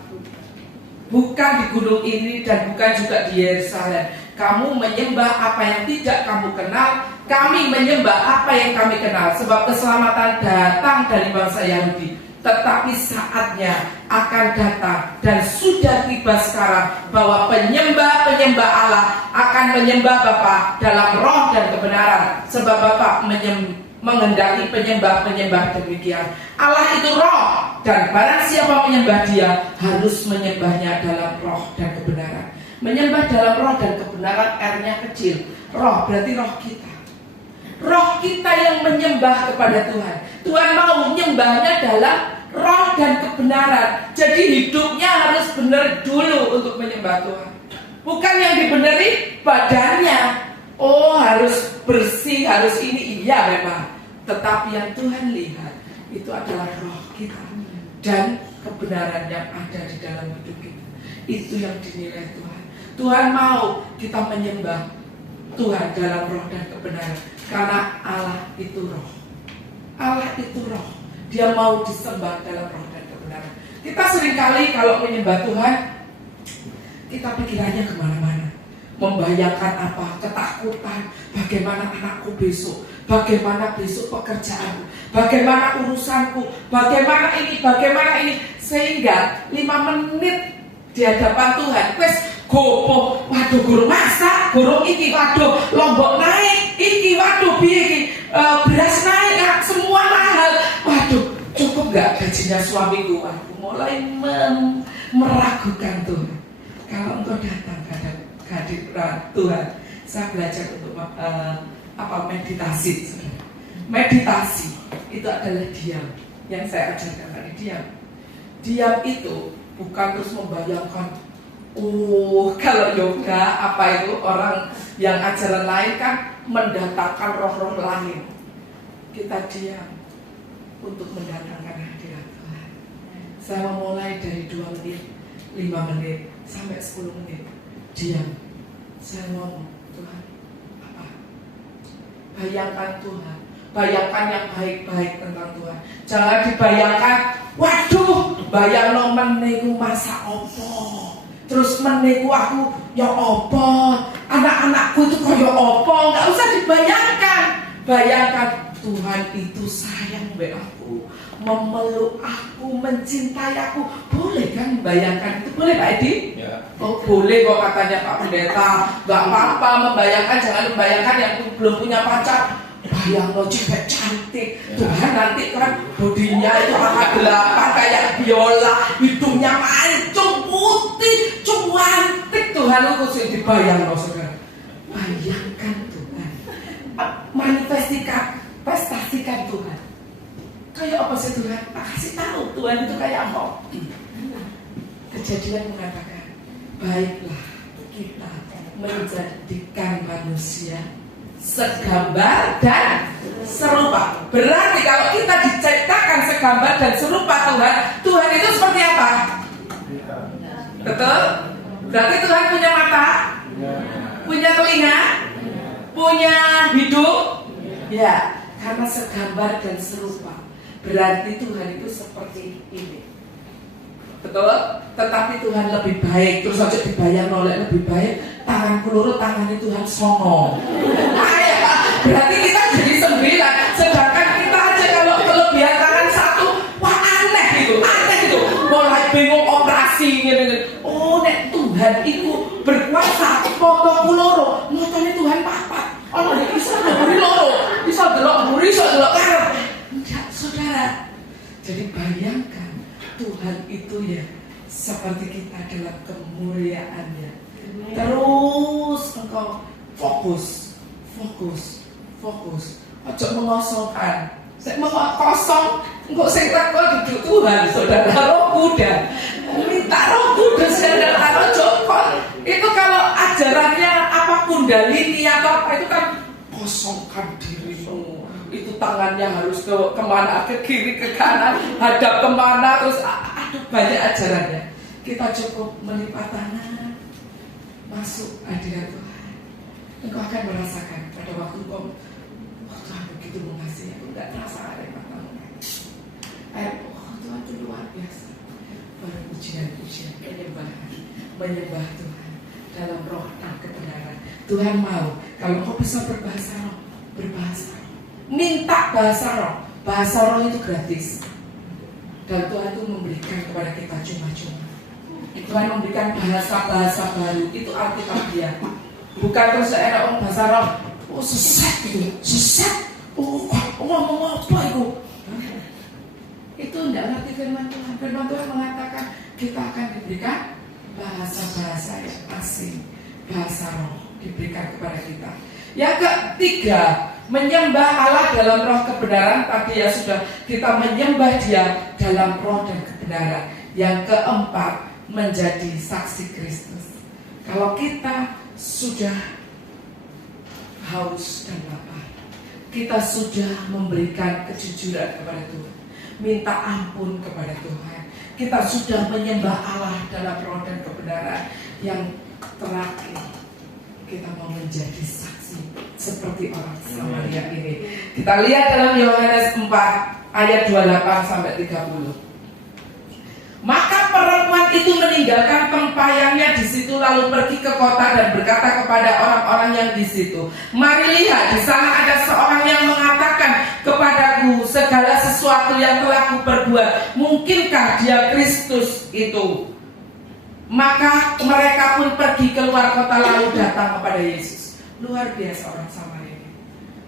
bukan di gunung ini dan bukan juga di Yerusalem. Kamu menyembah apa yang tidak kamu kenal, kami menyembah apa yang kami kenal. Sebab keselamatan datang dari bangsa Yahudi, tetapi saatnya akan datang dan sudah tiba sekarang bahwa penyembah-penyembah Allah akan menyembah Bapa dalam roh dan kebenaran. Sebab Bapa menghendaki penyembah-penyembah demikian. Allah itu roh, dan barang siapa menyembah Dia harus menyembahnya dalam roh dan kebenaran. Menyembah dalam roh dan kebenaran, R-nya kecil. Roh berarti roh kita. Roh kita yang menyembah kepada Tuhan. Tuhan mau menyembahnya dalam roh dan kebenaran. Jadi hidupnya harus benar dulu untuk menyembah Tuhan. Bukan yang dibeneri badannya. Oh harus bersih, harus ini, iya memang. Tetapi yang Tuhan lihat itu adalah roh kita dan kebenaran yang ada di dalam hidup kita. Itu yang dinilai Tuhan. Tuhan mau kita menyembah Tuhan dalam roh dan kebenaran, karena Allah itu roh. Allah itu roh. Dia mau disembah dalam roh dan kebenaran. Kita seringkali kalau menyembah Tuhan, kita pikirannya kemana-mana. Membayangkan apa? Ketakutan. Bagaimana anakku besok? Bagaimana besok pekerjaanku? Bagaimana urusanku? Bagaimana ini? Sehingga 5 menit di hadapan Tuhan, wes gopoh, waduh guru masak, guru iki, waduh lombok naik, iki, waduh biye, beras naik, semua mahal, waduh cukup gak gajinya suamiku? Waduh mulai meragukan Tuhan. Kalau engkau datang ke hadirat Tuhan, saya belajar untuk meditasi. Saudara. Meditasi itu adalah diam. Yang saya ajarkan tadi diam. Diam itu bukan terus membayangkan, kalau yoga apa itu orang yang ajaran lain kan mendatangkan roh-roh lain. Kita diam untuk mendatangkan hadirat Tuhan. Saya memulai dari 2 menit, 5 menit, sampai 10 menit diam. Saya ngomong, Tuhan, apa? Bayangkan Tuhan, bayangkan yang baik-baik tentang Tuhan. Jangan dibayangkan, waduh, bayang meniku masa opo, terus meniku aku ya opo, anak-anakku itu kok ya opo. Nggak usah dibayangkan. Bayangkan Tuhan itu sayang be aku, memeluk aku, mencintai aku. Boleh kan bayangkan itu? Boleh Pak Edi? Ya. Oh boleh kok katanya Pak Pendeta. Gak apa-apa membayangkan, jangan membayangkan yang belum punya pacar. Bayang lo cewek cantik, Tuhan nanti kan bodinya itu angka 8 kayak biola, hidungnya mancung putih, cantik. Tuhan lo khusus dibayang lo saudara. Bayangkan Tuhan, manifestasikan Tuhan. Kayak apa sih Tuhan? Kasih tahu Tuhan itu kayak apa. Kejadian mengatakan, baiklah kita menjadikan manusia segambar dan serupa. Berarti kalau kita diciptakan segambar dan serupa Tuhan, Tuhan itu seperti apa? Betul? Berarti Tuhan punya mata, punya telinga, punya hidung. Ya, karena segambar dan serupa. Berarti Tuhan itu seperti ini. Betul? Tetapi Tuhan lebih baik. Terus aja dibayang oleh lebih baik. Tangan peluru, tangannya Tuhan songo. Berarti kita jadi 9. Sedangkan kita aja kalau kelebihan tangan 1, wah aneh gitu. Mulai bingung operasi gitu. Oh nek Tuhan itu berkuasa. Foto peluru, motone Tuhan papat. Oh nek bisa beri loro, bisa delok buri, bisa delok karep. Enggak saudara. Jadi bayangkan Tuhan itu ya seperti kita dalam kemuliaannya. Terus engkau fokus. Ojo mengosongkan. Saya mau kosong, engkau sing takut duduk Tuhan, saudara. Roh kuda, minta roh kuda saudara. Ojo itu kalau ajarannya apa kundalini atau apa itu kan kosongkan dirimu. Itu tangannya harus kemana, ke kiri, ke kanan, hadap kemana, terus aduh banyak ajarannya. Kita cukup melipat tangan, masuk hadirat Tuhan. Engkau akan merasakan pada waktu engkau, Tuhan begitu mengasihi aku, nggak terasa ada matamu. Tuhan itu luar biasa. Baru pujian-pujian, menyembah Tuhan dalam roh dan kebenaran. Tuhan mau kalau engkau bisa berbahasa roh, berbahasa roh. Minta bahasa roh itu gratis. Dan Tuhan itu memberikan kepada kita cuma-cuma. Tuhan memberikan bahasa-bahasa baru. Itu Alkitab dia. Bukan terus ada orang bahasa roh, sesat gitu, sesat. Ngomong apa itu? Itu tidak ngerti firman Tuhan. Firman Tuhan mengatakan kita akan diberikan bahasa-bahasa yang asing, bahasa roh diberikan kepada kita. Yang ketiga, menyembah Allah dalam roh kebenaran. Tadi ya sudah kita menyembah Dia dalam roh dan kebenaran. Yang keempat, menjadi saksi Kristus. Kalau kita sudah haus dan lapar, kita sudah memberikan kejujuran kepada Tuhan, minta ampun kepada Tuhan, kita sudah menyembah Allah dalam roh dan kebenaran. Yang terakhir, kita mau menjadi saksi seperti orang Samaria ini. Kita lihat dalam Yohanes 4 ayat 28 sampai 30. Maka perempuan itu meninggalkan tempayannya di situ lalu pergi ke kota dan berkata kepada orang-orang yang di situ, mari lihat, di sana ada seorang yang mengatakan kepadaku segala sesuatu yang telah kuperbuat. Mungkinkah dia Kristus itu? Maka mereka pun pergi keluar kota lalu datang kepada Yesus. Luar biasa orang Samaria.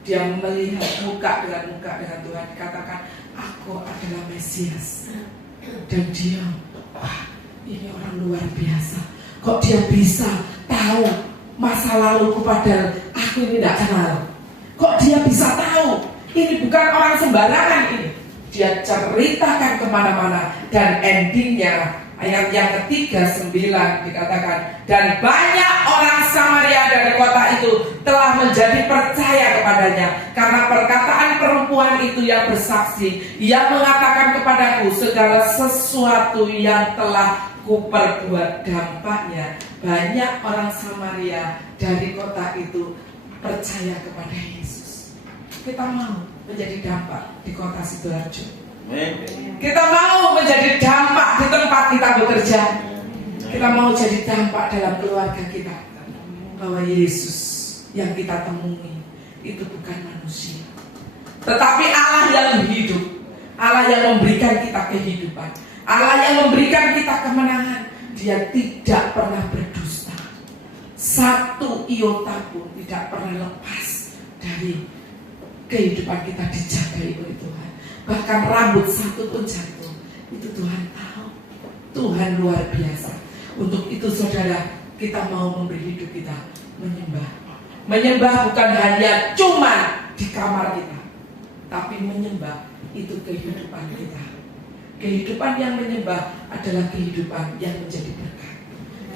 Dia melihat muka dengan Tuhan, dikatakan aku adalah Mesias. Dan dia ini orang luar biasa. Kok dia bisa tahu masa laluku padahal aku ini tidak kenal. Kok dia bisa tahu? Ini bukan orang sembarangan ini. Dia ceritakan kemana-mana. Dan endingnya ayat yang ketiga 9 dikatakan, dan banyak orang Samaria dari kota itu telah menjadi percaya kepadanya karena perkataan perempuan itu yang bersaksi, yang mengatakan kepadaku segala sesuatu yang telah kuperbuat. Dampaknya banyak orang Samaria dari kota itu percaya kepada Yesus. Kita mau menjadi dampak di kota Sidoarjo. Kita mau menjadi dampak di tempat kita bekerja. Kita mau jadi dampak dalam keluarga kita, bahwa Yesus yang kita temui itu bukan manusia, tetapi Allah yang hidup, Allah yang memberikan kita kehidupan, Allah yang memberikan kita kemenangan. Dia tidak pernah berdusta, satu iota pun tidak pernah lepas dari kehidupan kita, dijagai oleh Tuhan. Bahkan rambut satu pun jatuh, itu Tuhan tahu. Tuhan luar biasa. Untuk itu saudara, kita mau memberi hidup kita menyembah. Menyembah bukan hanya cuma di kamar kita, tapi menyembah itu kehidupan kita. Kehidupan yang menyembah adalah kehidupan yang menjadi berkat.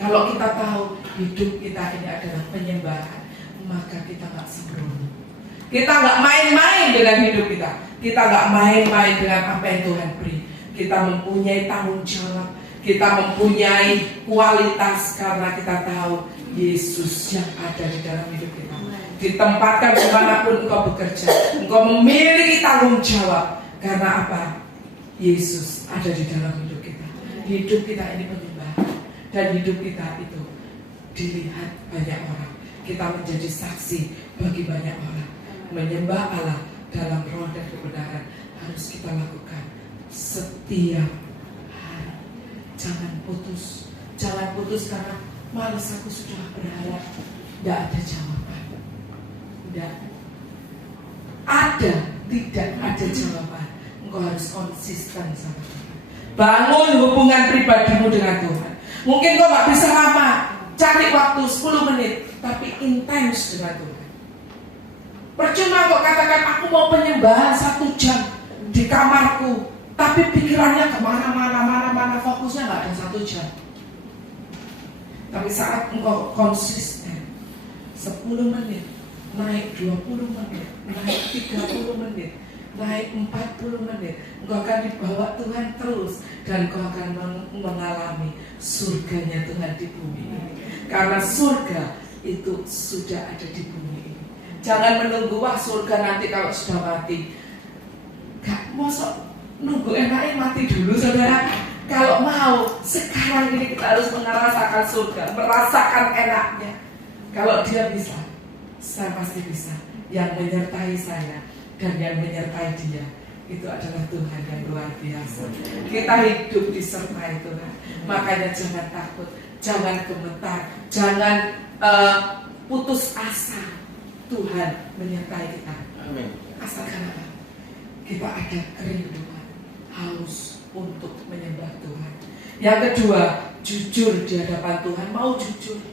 Kalau kita tahu hidup kita ini adalah penyembahan, maka kita gak sembrono. Kita gak main-main dengan hidup kita. Kita gak main-main dengan apa yang Tuhan beri. Kita mempunyai tanggung jawab. Kita mempunyai kualitas karena kita tahu Yesus yang ada di dalam hidup kita. Ditempatkan dimanapun engkau bekerja, engkau memiliki tanggung jawab. Karena apa? Yesus ada di dalam hidup kita. Hidup kita ini menyembah. Dan hidup kita itu dilihat banyak orang. Kita menjadi saksi bagi banyak orang. Menyembah Allah dalam roh dan kebenaran harus kita lakukan setiap hari. Jangan putus. Jangan putus karena malas aku sudah berharap. Tidak ada jawaban. Tidak ada. Tidak ada jawaban. Engkau harus konsisten sama Tuhan. Bangun hubungan pribadimu dengan Tuhan. Mungkin kau gak bisa lama, cari waktu 10 menit, tapi intens dengan Tuhan. Percuma kok katakan aku mau penyembahan 1 jam di kamarku, tapi pikirannya kemana-mana, fokusnya gak ada 1 jam. Tapi saat engkau konsisten 10 menit, naik 20 menit, naik 30 menit, naik 40 menit, engkau akan dibawa Tuhan terus. Dan engkau akan mengalami surganya Tuhan di bumi ini. Karena surga itu sudah ada di bumi ini. Jangan menunggu wah surga nanti kalau sudah mati. Gak mosok nunggu enaknya mati dulu saudara. Kalau mau sekarang ini kita harus merasakan surga, merasakan enaknya. Kalau dia bisa, saya pasti bisa. Yang menyertai saya dan yang menyertai dia itu adalah Tuhan yang luar biasa. Kita hidup disertai Tuhan. Makanya jangan takut, jangan gemetar, jangan putus asa. Tuhan menyertai kita. Amin. Asalkan apa? Kita ada kerinduan, haus untuk menyembah Tuhan. Yang kedua, jujur di hadapan Tuhan. Mau jujur,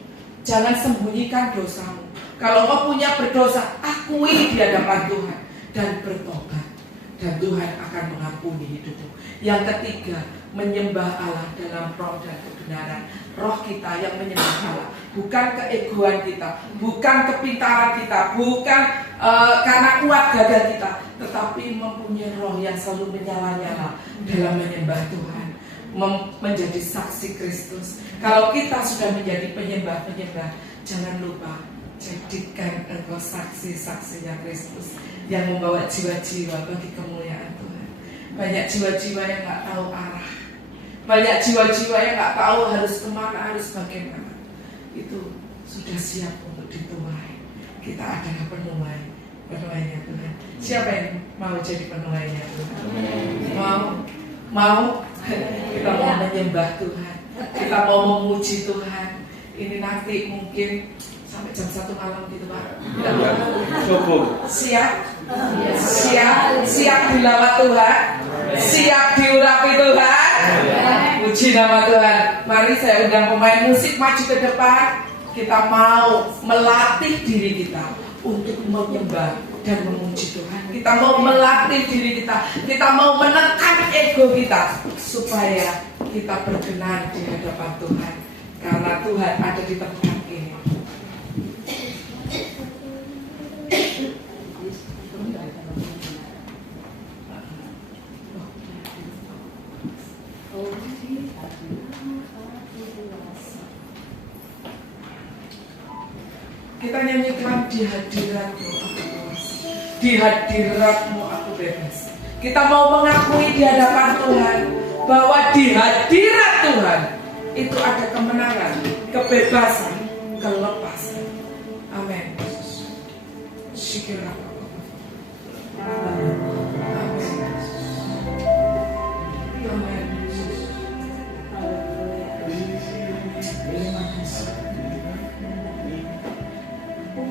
jangan sembunyikan dosamu. Kalau kau punya berdosa, akui di hadapan Tuhan dan bertobat. Dan Tuhan akan mengampuni hidupmu. Yang ketiga, menyembah Allah dalam roh dan kebenaran. Roh kita yang menyembah Allah, bukan keegoan kita, bukan kepintaran kita, bukan karena kuat gagah kita, tetapi mempunyai roh yang selalu menyala-nyala dalam menyembah Tuhan, menjadi saksi Kristus. Kalau kita sudah menjadi penyembah-penyembah, jangan lupa jadikan engkau saksi-saksinya Kristus yang membawa jiwa-jiwa bagi kemuliaan Tuhan. Banyak jiwa-jiwa yang gak tahu arah, banyak jiwa-jiwa yang gak tahu harus kemana, harus bagaimana. Itu sudah siap untuk dituai. Kita adalah penuainya Tuhan. Siapa yang mau jadi penuainya Tuhan? Mau? Kita mau menyembah Tuhan, kita mau memuji Tuhan. Ini nanti mungkin sampai jam 1 malam gitu Pak. Siap dilawat Tuhan, siap diurapi Tuhan. Puji Puji nama Tuhan. Mari saya undang pemain musik maju ke depan. Kita mau melatih diri kita untuk menyembah dan memuji Tuhan. Kita mau melatih diri kita. Kita mau menekan ego kita supaya kita berkenan di hadapan Tuhan. Karena Tuhan ada di tempat ini. Kita nyanyikan di hadiratmu aku puas, di hadiratmu aku bebas. Kita mau mengakui di hadapan Tuhan bahwa di hadirat Tuhan itu ada kemenangan, kebebasan, kelepasan. Amin. Syukurlah. Amin. Amin. Terima kasih. Aku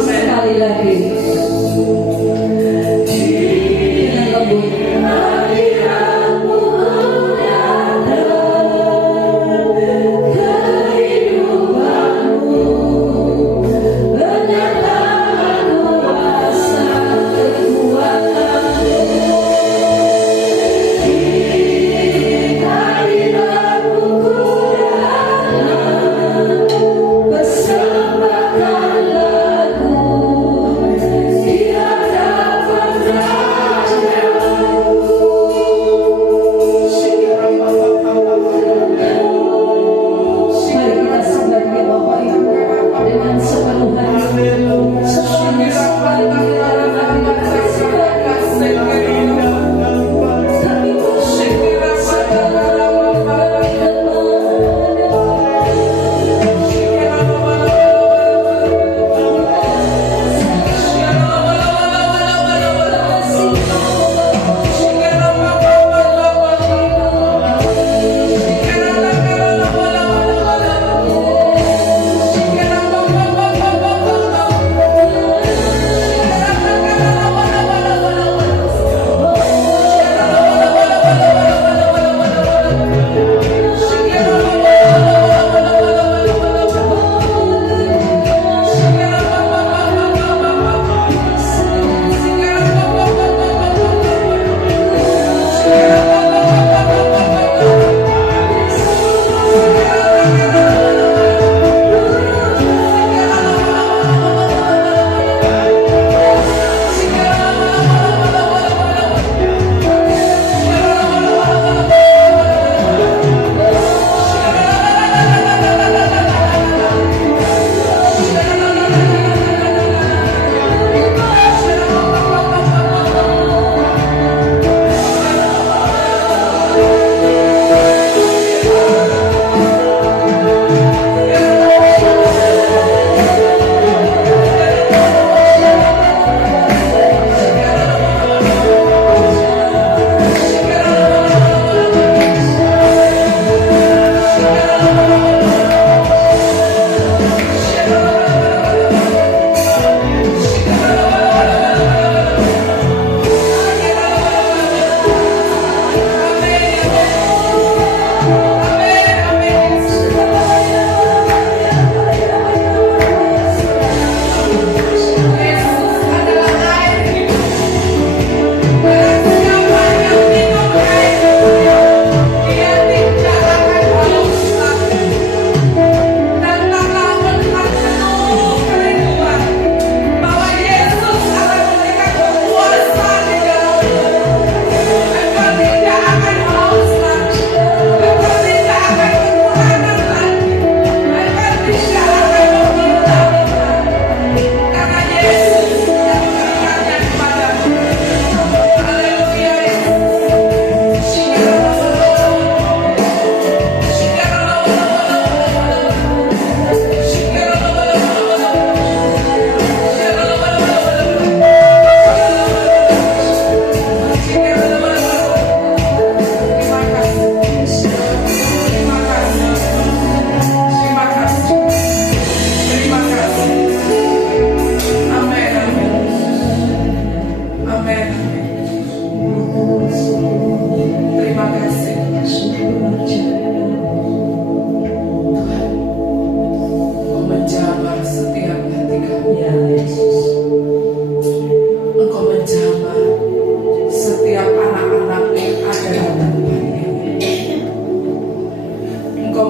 Sekali lagi. Dengan lembut.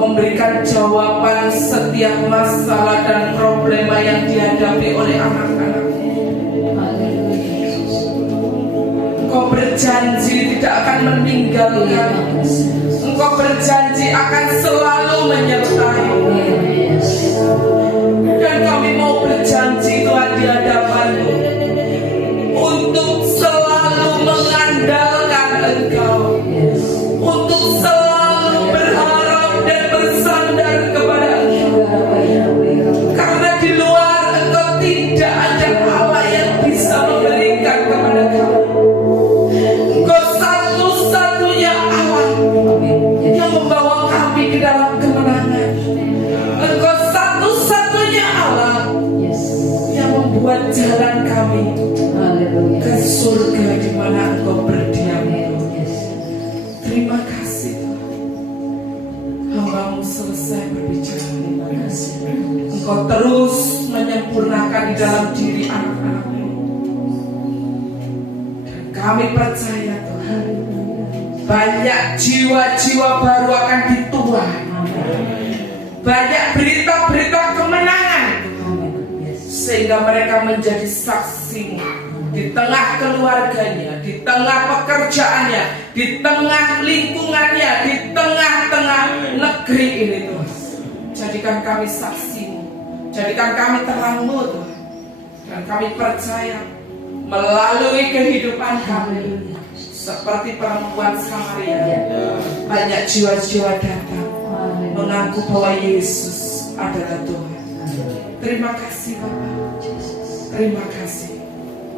memberikan jawaban setiap masalah dan problema yang dihadapi oleh anak-anak. Engkau berjanji tidak akan meninggalkan. Engkau berjanji akan selalu menyertai. Dan kami mau berjanji Tuhan di hadapan-Mu untuk selalu mengandalkan Engkau, untuk selalu berharap dan bersandar kepada Engkau. Karena di luar Engkau tidak ada Allah yang bisa memberikan kepada kami. Engkau satu-satunya Allah yang membawa kami ke dalam kemenangan. jalan kami Haleluya. ke surga di mana Engkau berdiam. Yes. Terima kasih Tuhan. Hamba-Mu selesai berbicara. Terima kasih. Engkau terus menyempurnakan di dalam diri anak-anak-Mu. Dan kami percaya Tuhan, banyak jiwa-jiwa baru akan dituai. Banyak berita-berita kemenangan, sehingga mereka menjadi saksi di tengah keluarganya, di tengah pekerjaannya, di tengah lingkungannya, di tengah-tengah negeri ini Tuhan. Jadikan kami saksi-Mu, jadikan kami terang-Mu Tuhan. Dan kami percaya melalui kehidupan kami, seperti perempuan Samaria, banyak jiwa-jiwa datang mengaku bahwa Yesus adalah Tuhan. Terima kasih Bapak. Terima kasih.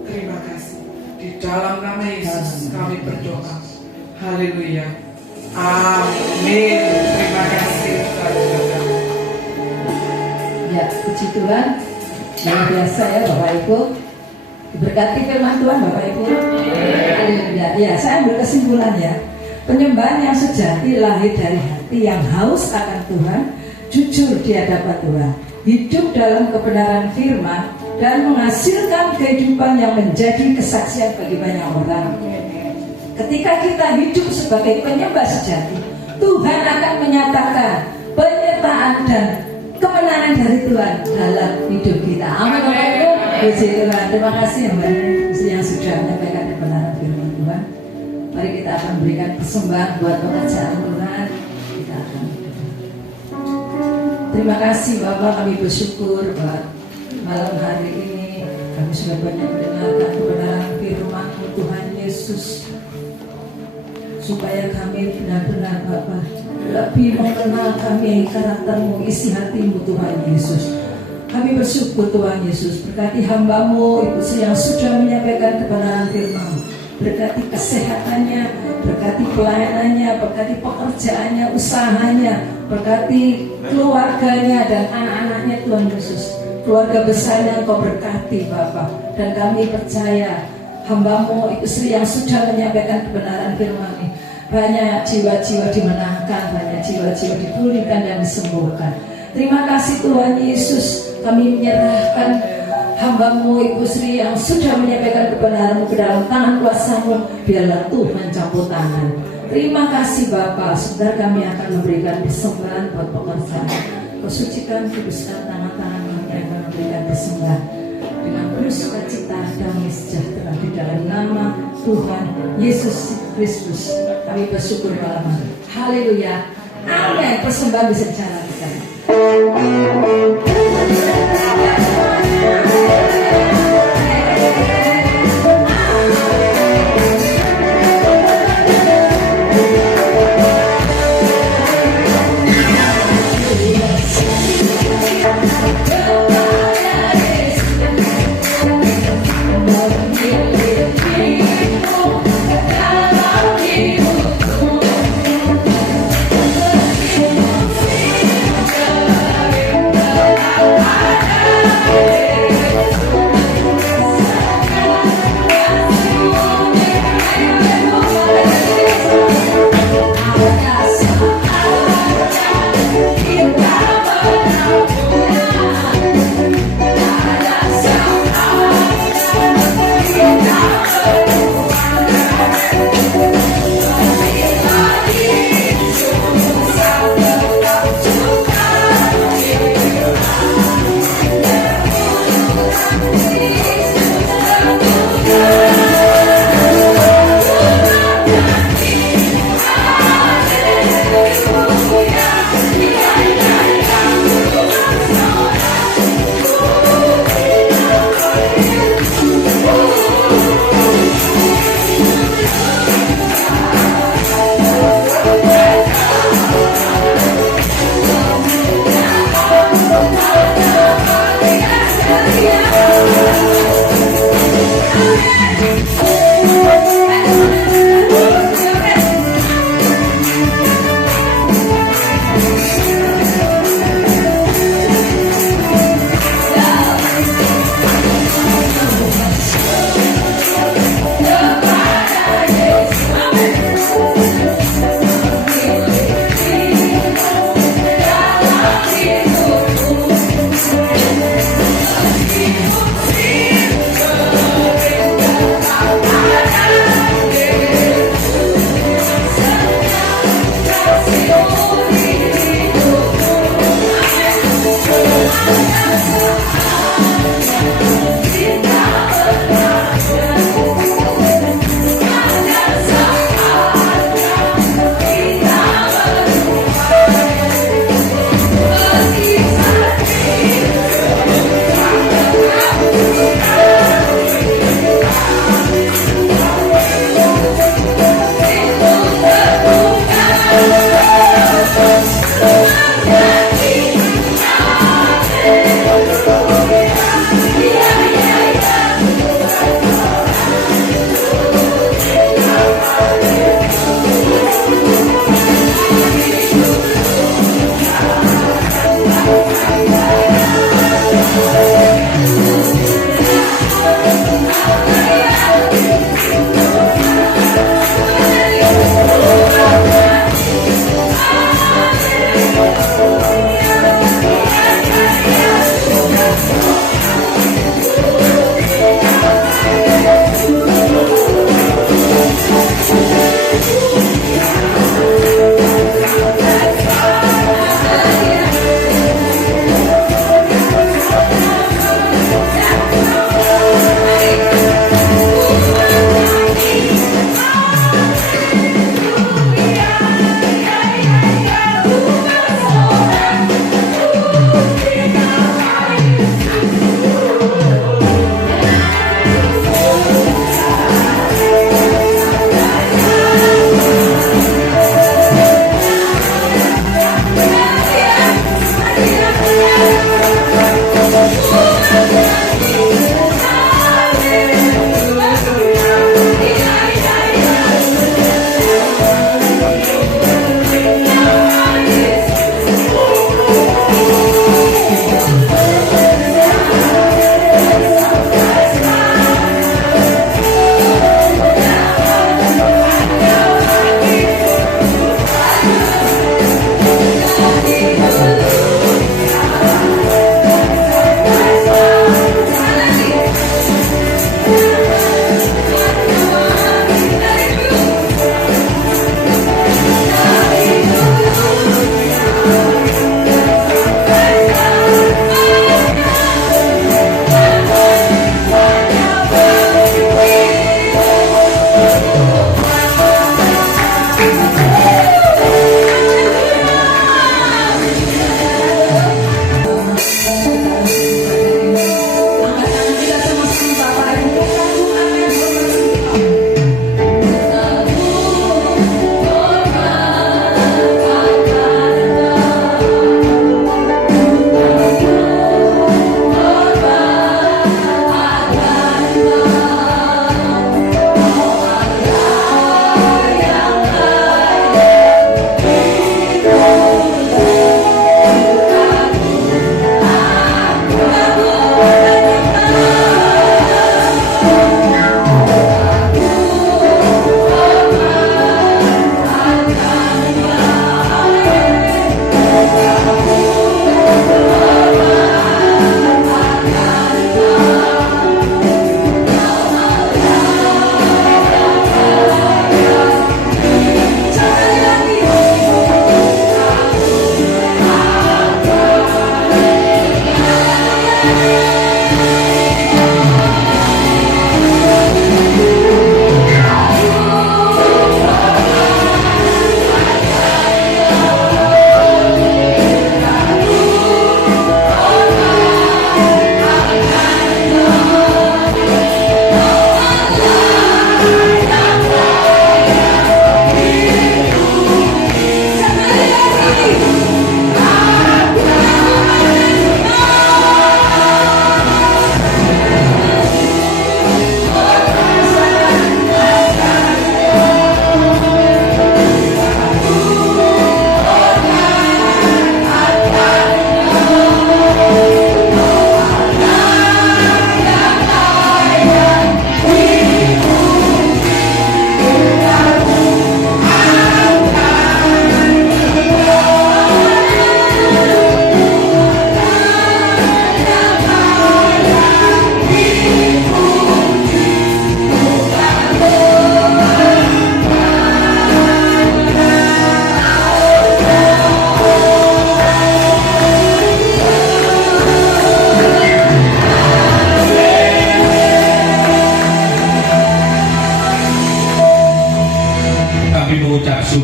Terima kasih. Di dalam nama Yesus kami berdoa. Haleluya. Amin. Terima kasih. Ya, puji Tuhan. Luar biasa ya Bapak Ibu. Diberkati firman Tuhan Bapak Ibu. Haleluya. Ya, saya ambil kesimpulan ya. Penyembahan yang sejati lahir dari hati yang haus akan Tuhan, jujur di hadapan Tuhan, hidup dalam kebenaran firman, dan menghasilkan kehidupan yang menjadi kesaksian bagi banyak orang. Ketika kita hidup sebagai penyembah sejati, Tuhan akan menyatakan penyertaan dan kemenangan dari Tuhan dalam hidup kita. Amin Bapak Ibu. Puji Tuhan. Terima kasih Mbak yang sudah menyampaikan kebenaran firman Tuhan. Mari kita akan berikan persembahan buat pekerjaan Tuhan. Kita akan. Terima kasih Bapak, kami bersyukur buat malam hari ini kami sudah banyak mendengarkan kebenaran firman Tuhan Yesus, supaya kami benar-benar Bapak lebih mengenal kami karakter-Mu, isi hati-Mu Tuhan Yesus. Kami bersyukur Tuhan Yesus, berkati hamba-Mu Ibu Sri yang sudah menyampaikan kebenaran firman-Mu, berkati kesehatannya, berkati pelayanannya, berkati pekerjaannya, usahanya, berkati keluarganya dan anak-anaknya Tuhan Yesus. Keluarga besarnya Engkau berkati Bapak. Dan kami percaya hamba-Mu Ibu Sri yang sudah menyampaikan kebenaran firman ini, banyak jiwa-jiwa dimenangkan, banyak jiwa-jiwa dipulihkan dan disembuhkan. Terima kasih Tuhan Yesus. Kami menyerahkan hamba-Mu Ibu Sri yang sudah menyampaikan kebenaran-Mu ke dalam tangan kuasa-Mu. Biarlah Tuhan campur tangan. Terima kasih Bapak. Sebentar kami akan memberikan persembahan buat pekerjaan. Kau sucikan, kuduskan tangan-tangan kami akan memberikan persembahan dengan penuh sukacita, damai sejahtera di dalam nama Tuhan Yesus Kristus. Kami bersyukur malam hari. Haleluya. Amin. Persembahan bisa dijalankan.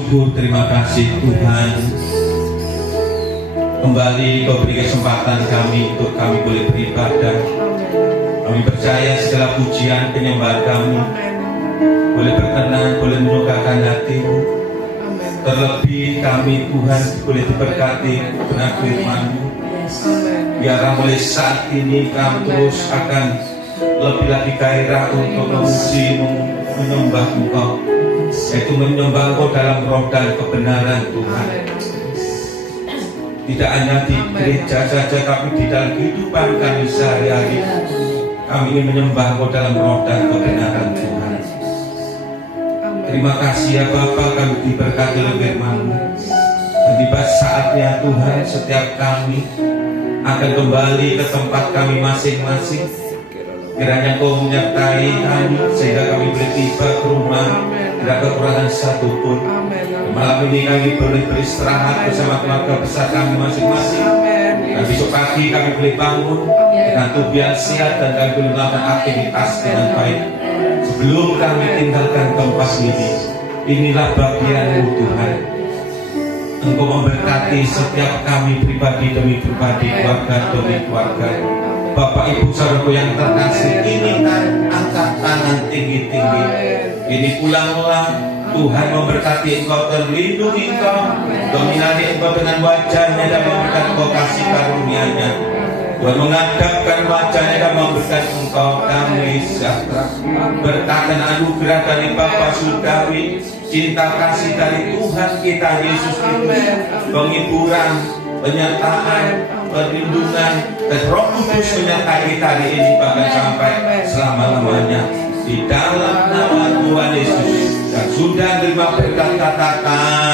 syukur, terima kasih Tuhan. Kembali Kau beri kesempatan kami untuk kami boleh beribadah. Kami percaya segala pujian penyembahan kami boleh berkenan, boleh menyukakan hati-Mu. Terlebih kami Tuhan boleh diberkati dengan firman-Mu. Biarlah mulai saat ini kami terus akan lebih lagi gairah untuk memuji, menyembah Engkau, yaitu menyembah Engkau dalam roh dan kebenaran Tuhan. Tidak hanya di gereja saja, tapi di dalam kehidupan kami sehari-hari kami ingin menyembah Engkau dalam roh dan kebenaran Tuhan. Terima kasih ya Bapa, kami diberkati oleh firman-Mu. Tiba saatnya Tuhan, setiap kami akan kembali ke tempat kami masing-masing. Kiranya Kau menyertai kami sehingga kami boleh tiba ke rumah tidak kekurangan satu pun. Malam ini kami boleh beristirahat bersama keluarga besar kami masing-masing. Dan besok pagi kami boleh bangun dengan tubuh yang sehat dan kami boleh melakukan aktivitas dengan baik. Sebelum kami tinggalkan tempat ini, inilah bagian-Mu Tuhan. Engkau memberkati setiap kami pribadi demi pribadi, keluarga demi keluarga. Bapak Ibu saudaraku yang terkasih, ini kan angkat tangan tinggi-tinggi. Ini pulanglah, Tuhan memberkati engkau, terlindungi engkau, dominasi engkau dengan wajahnya dan memberikan engkau kasih karunia-Nya. Tuhan menghadapkan wajahnya dan memberikan engkau damai sejahtera. Berkat dan anugerah dari Bapa Surgawi, cinta kasih dari Tuhan kita Yesus Kristus, penghiburan, penyertaan, perlindungan, dan Roh Kudus menyertai kita hari ini bahkan sampai selama-lamanya. Di dalam nama Tuhan Yesus yang sudah menerima berkat, katakan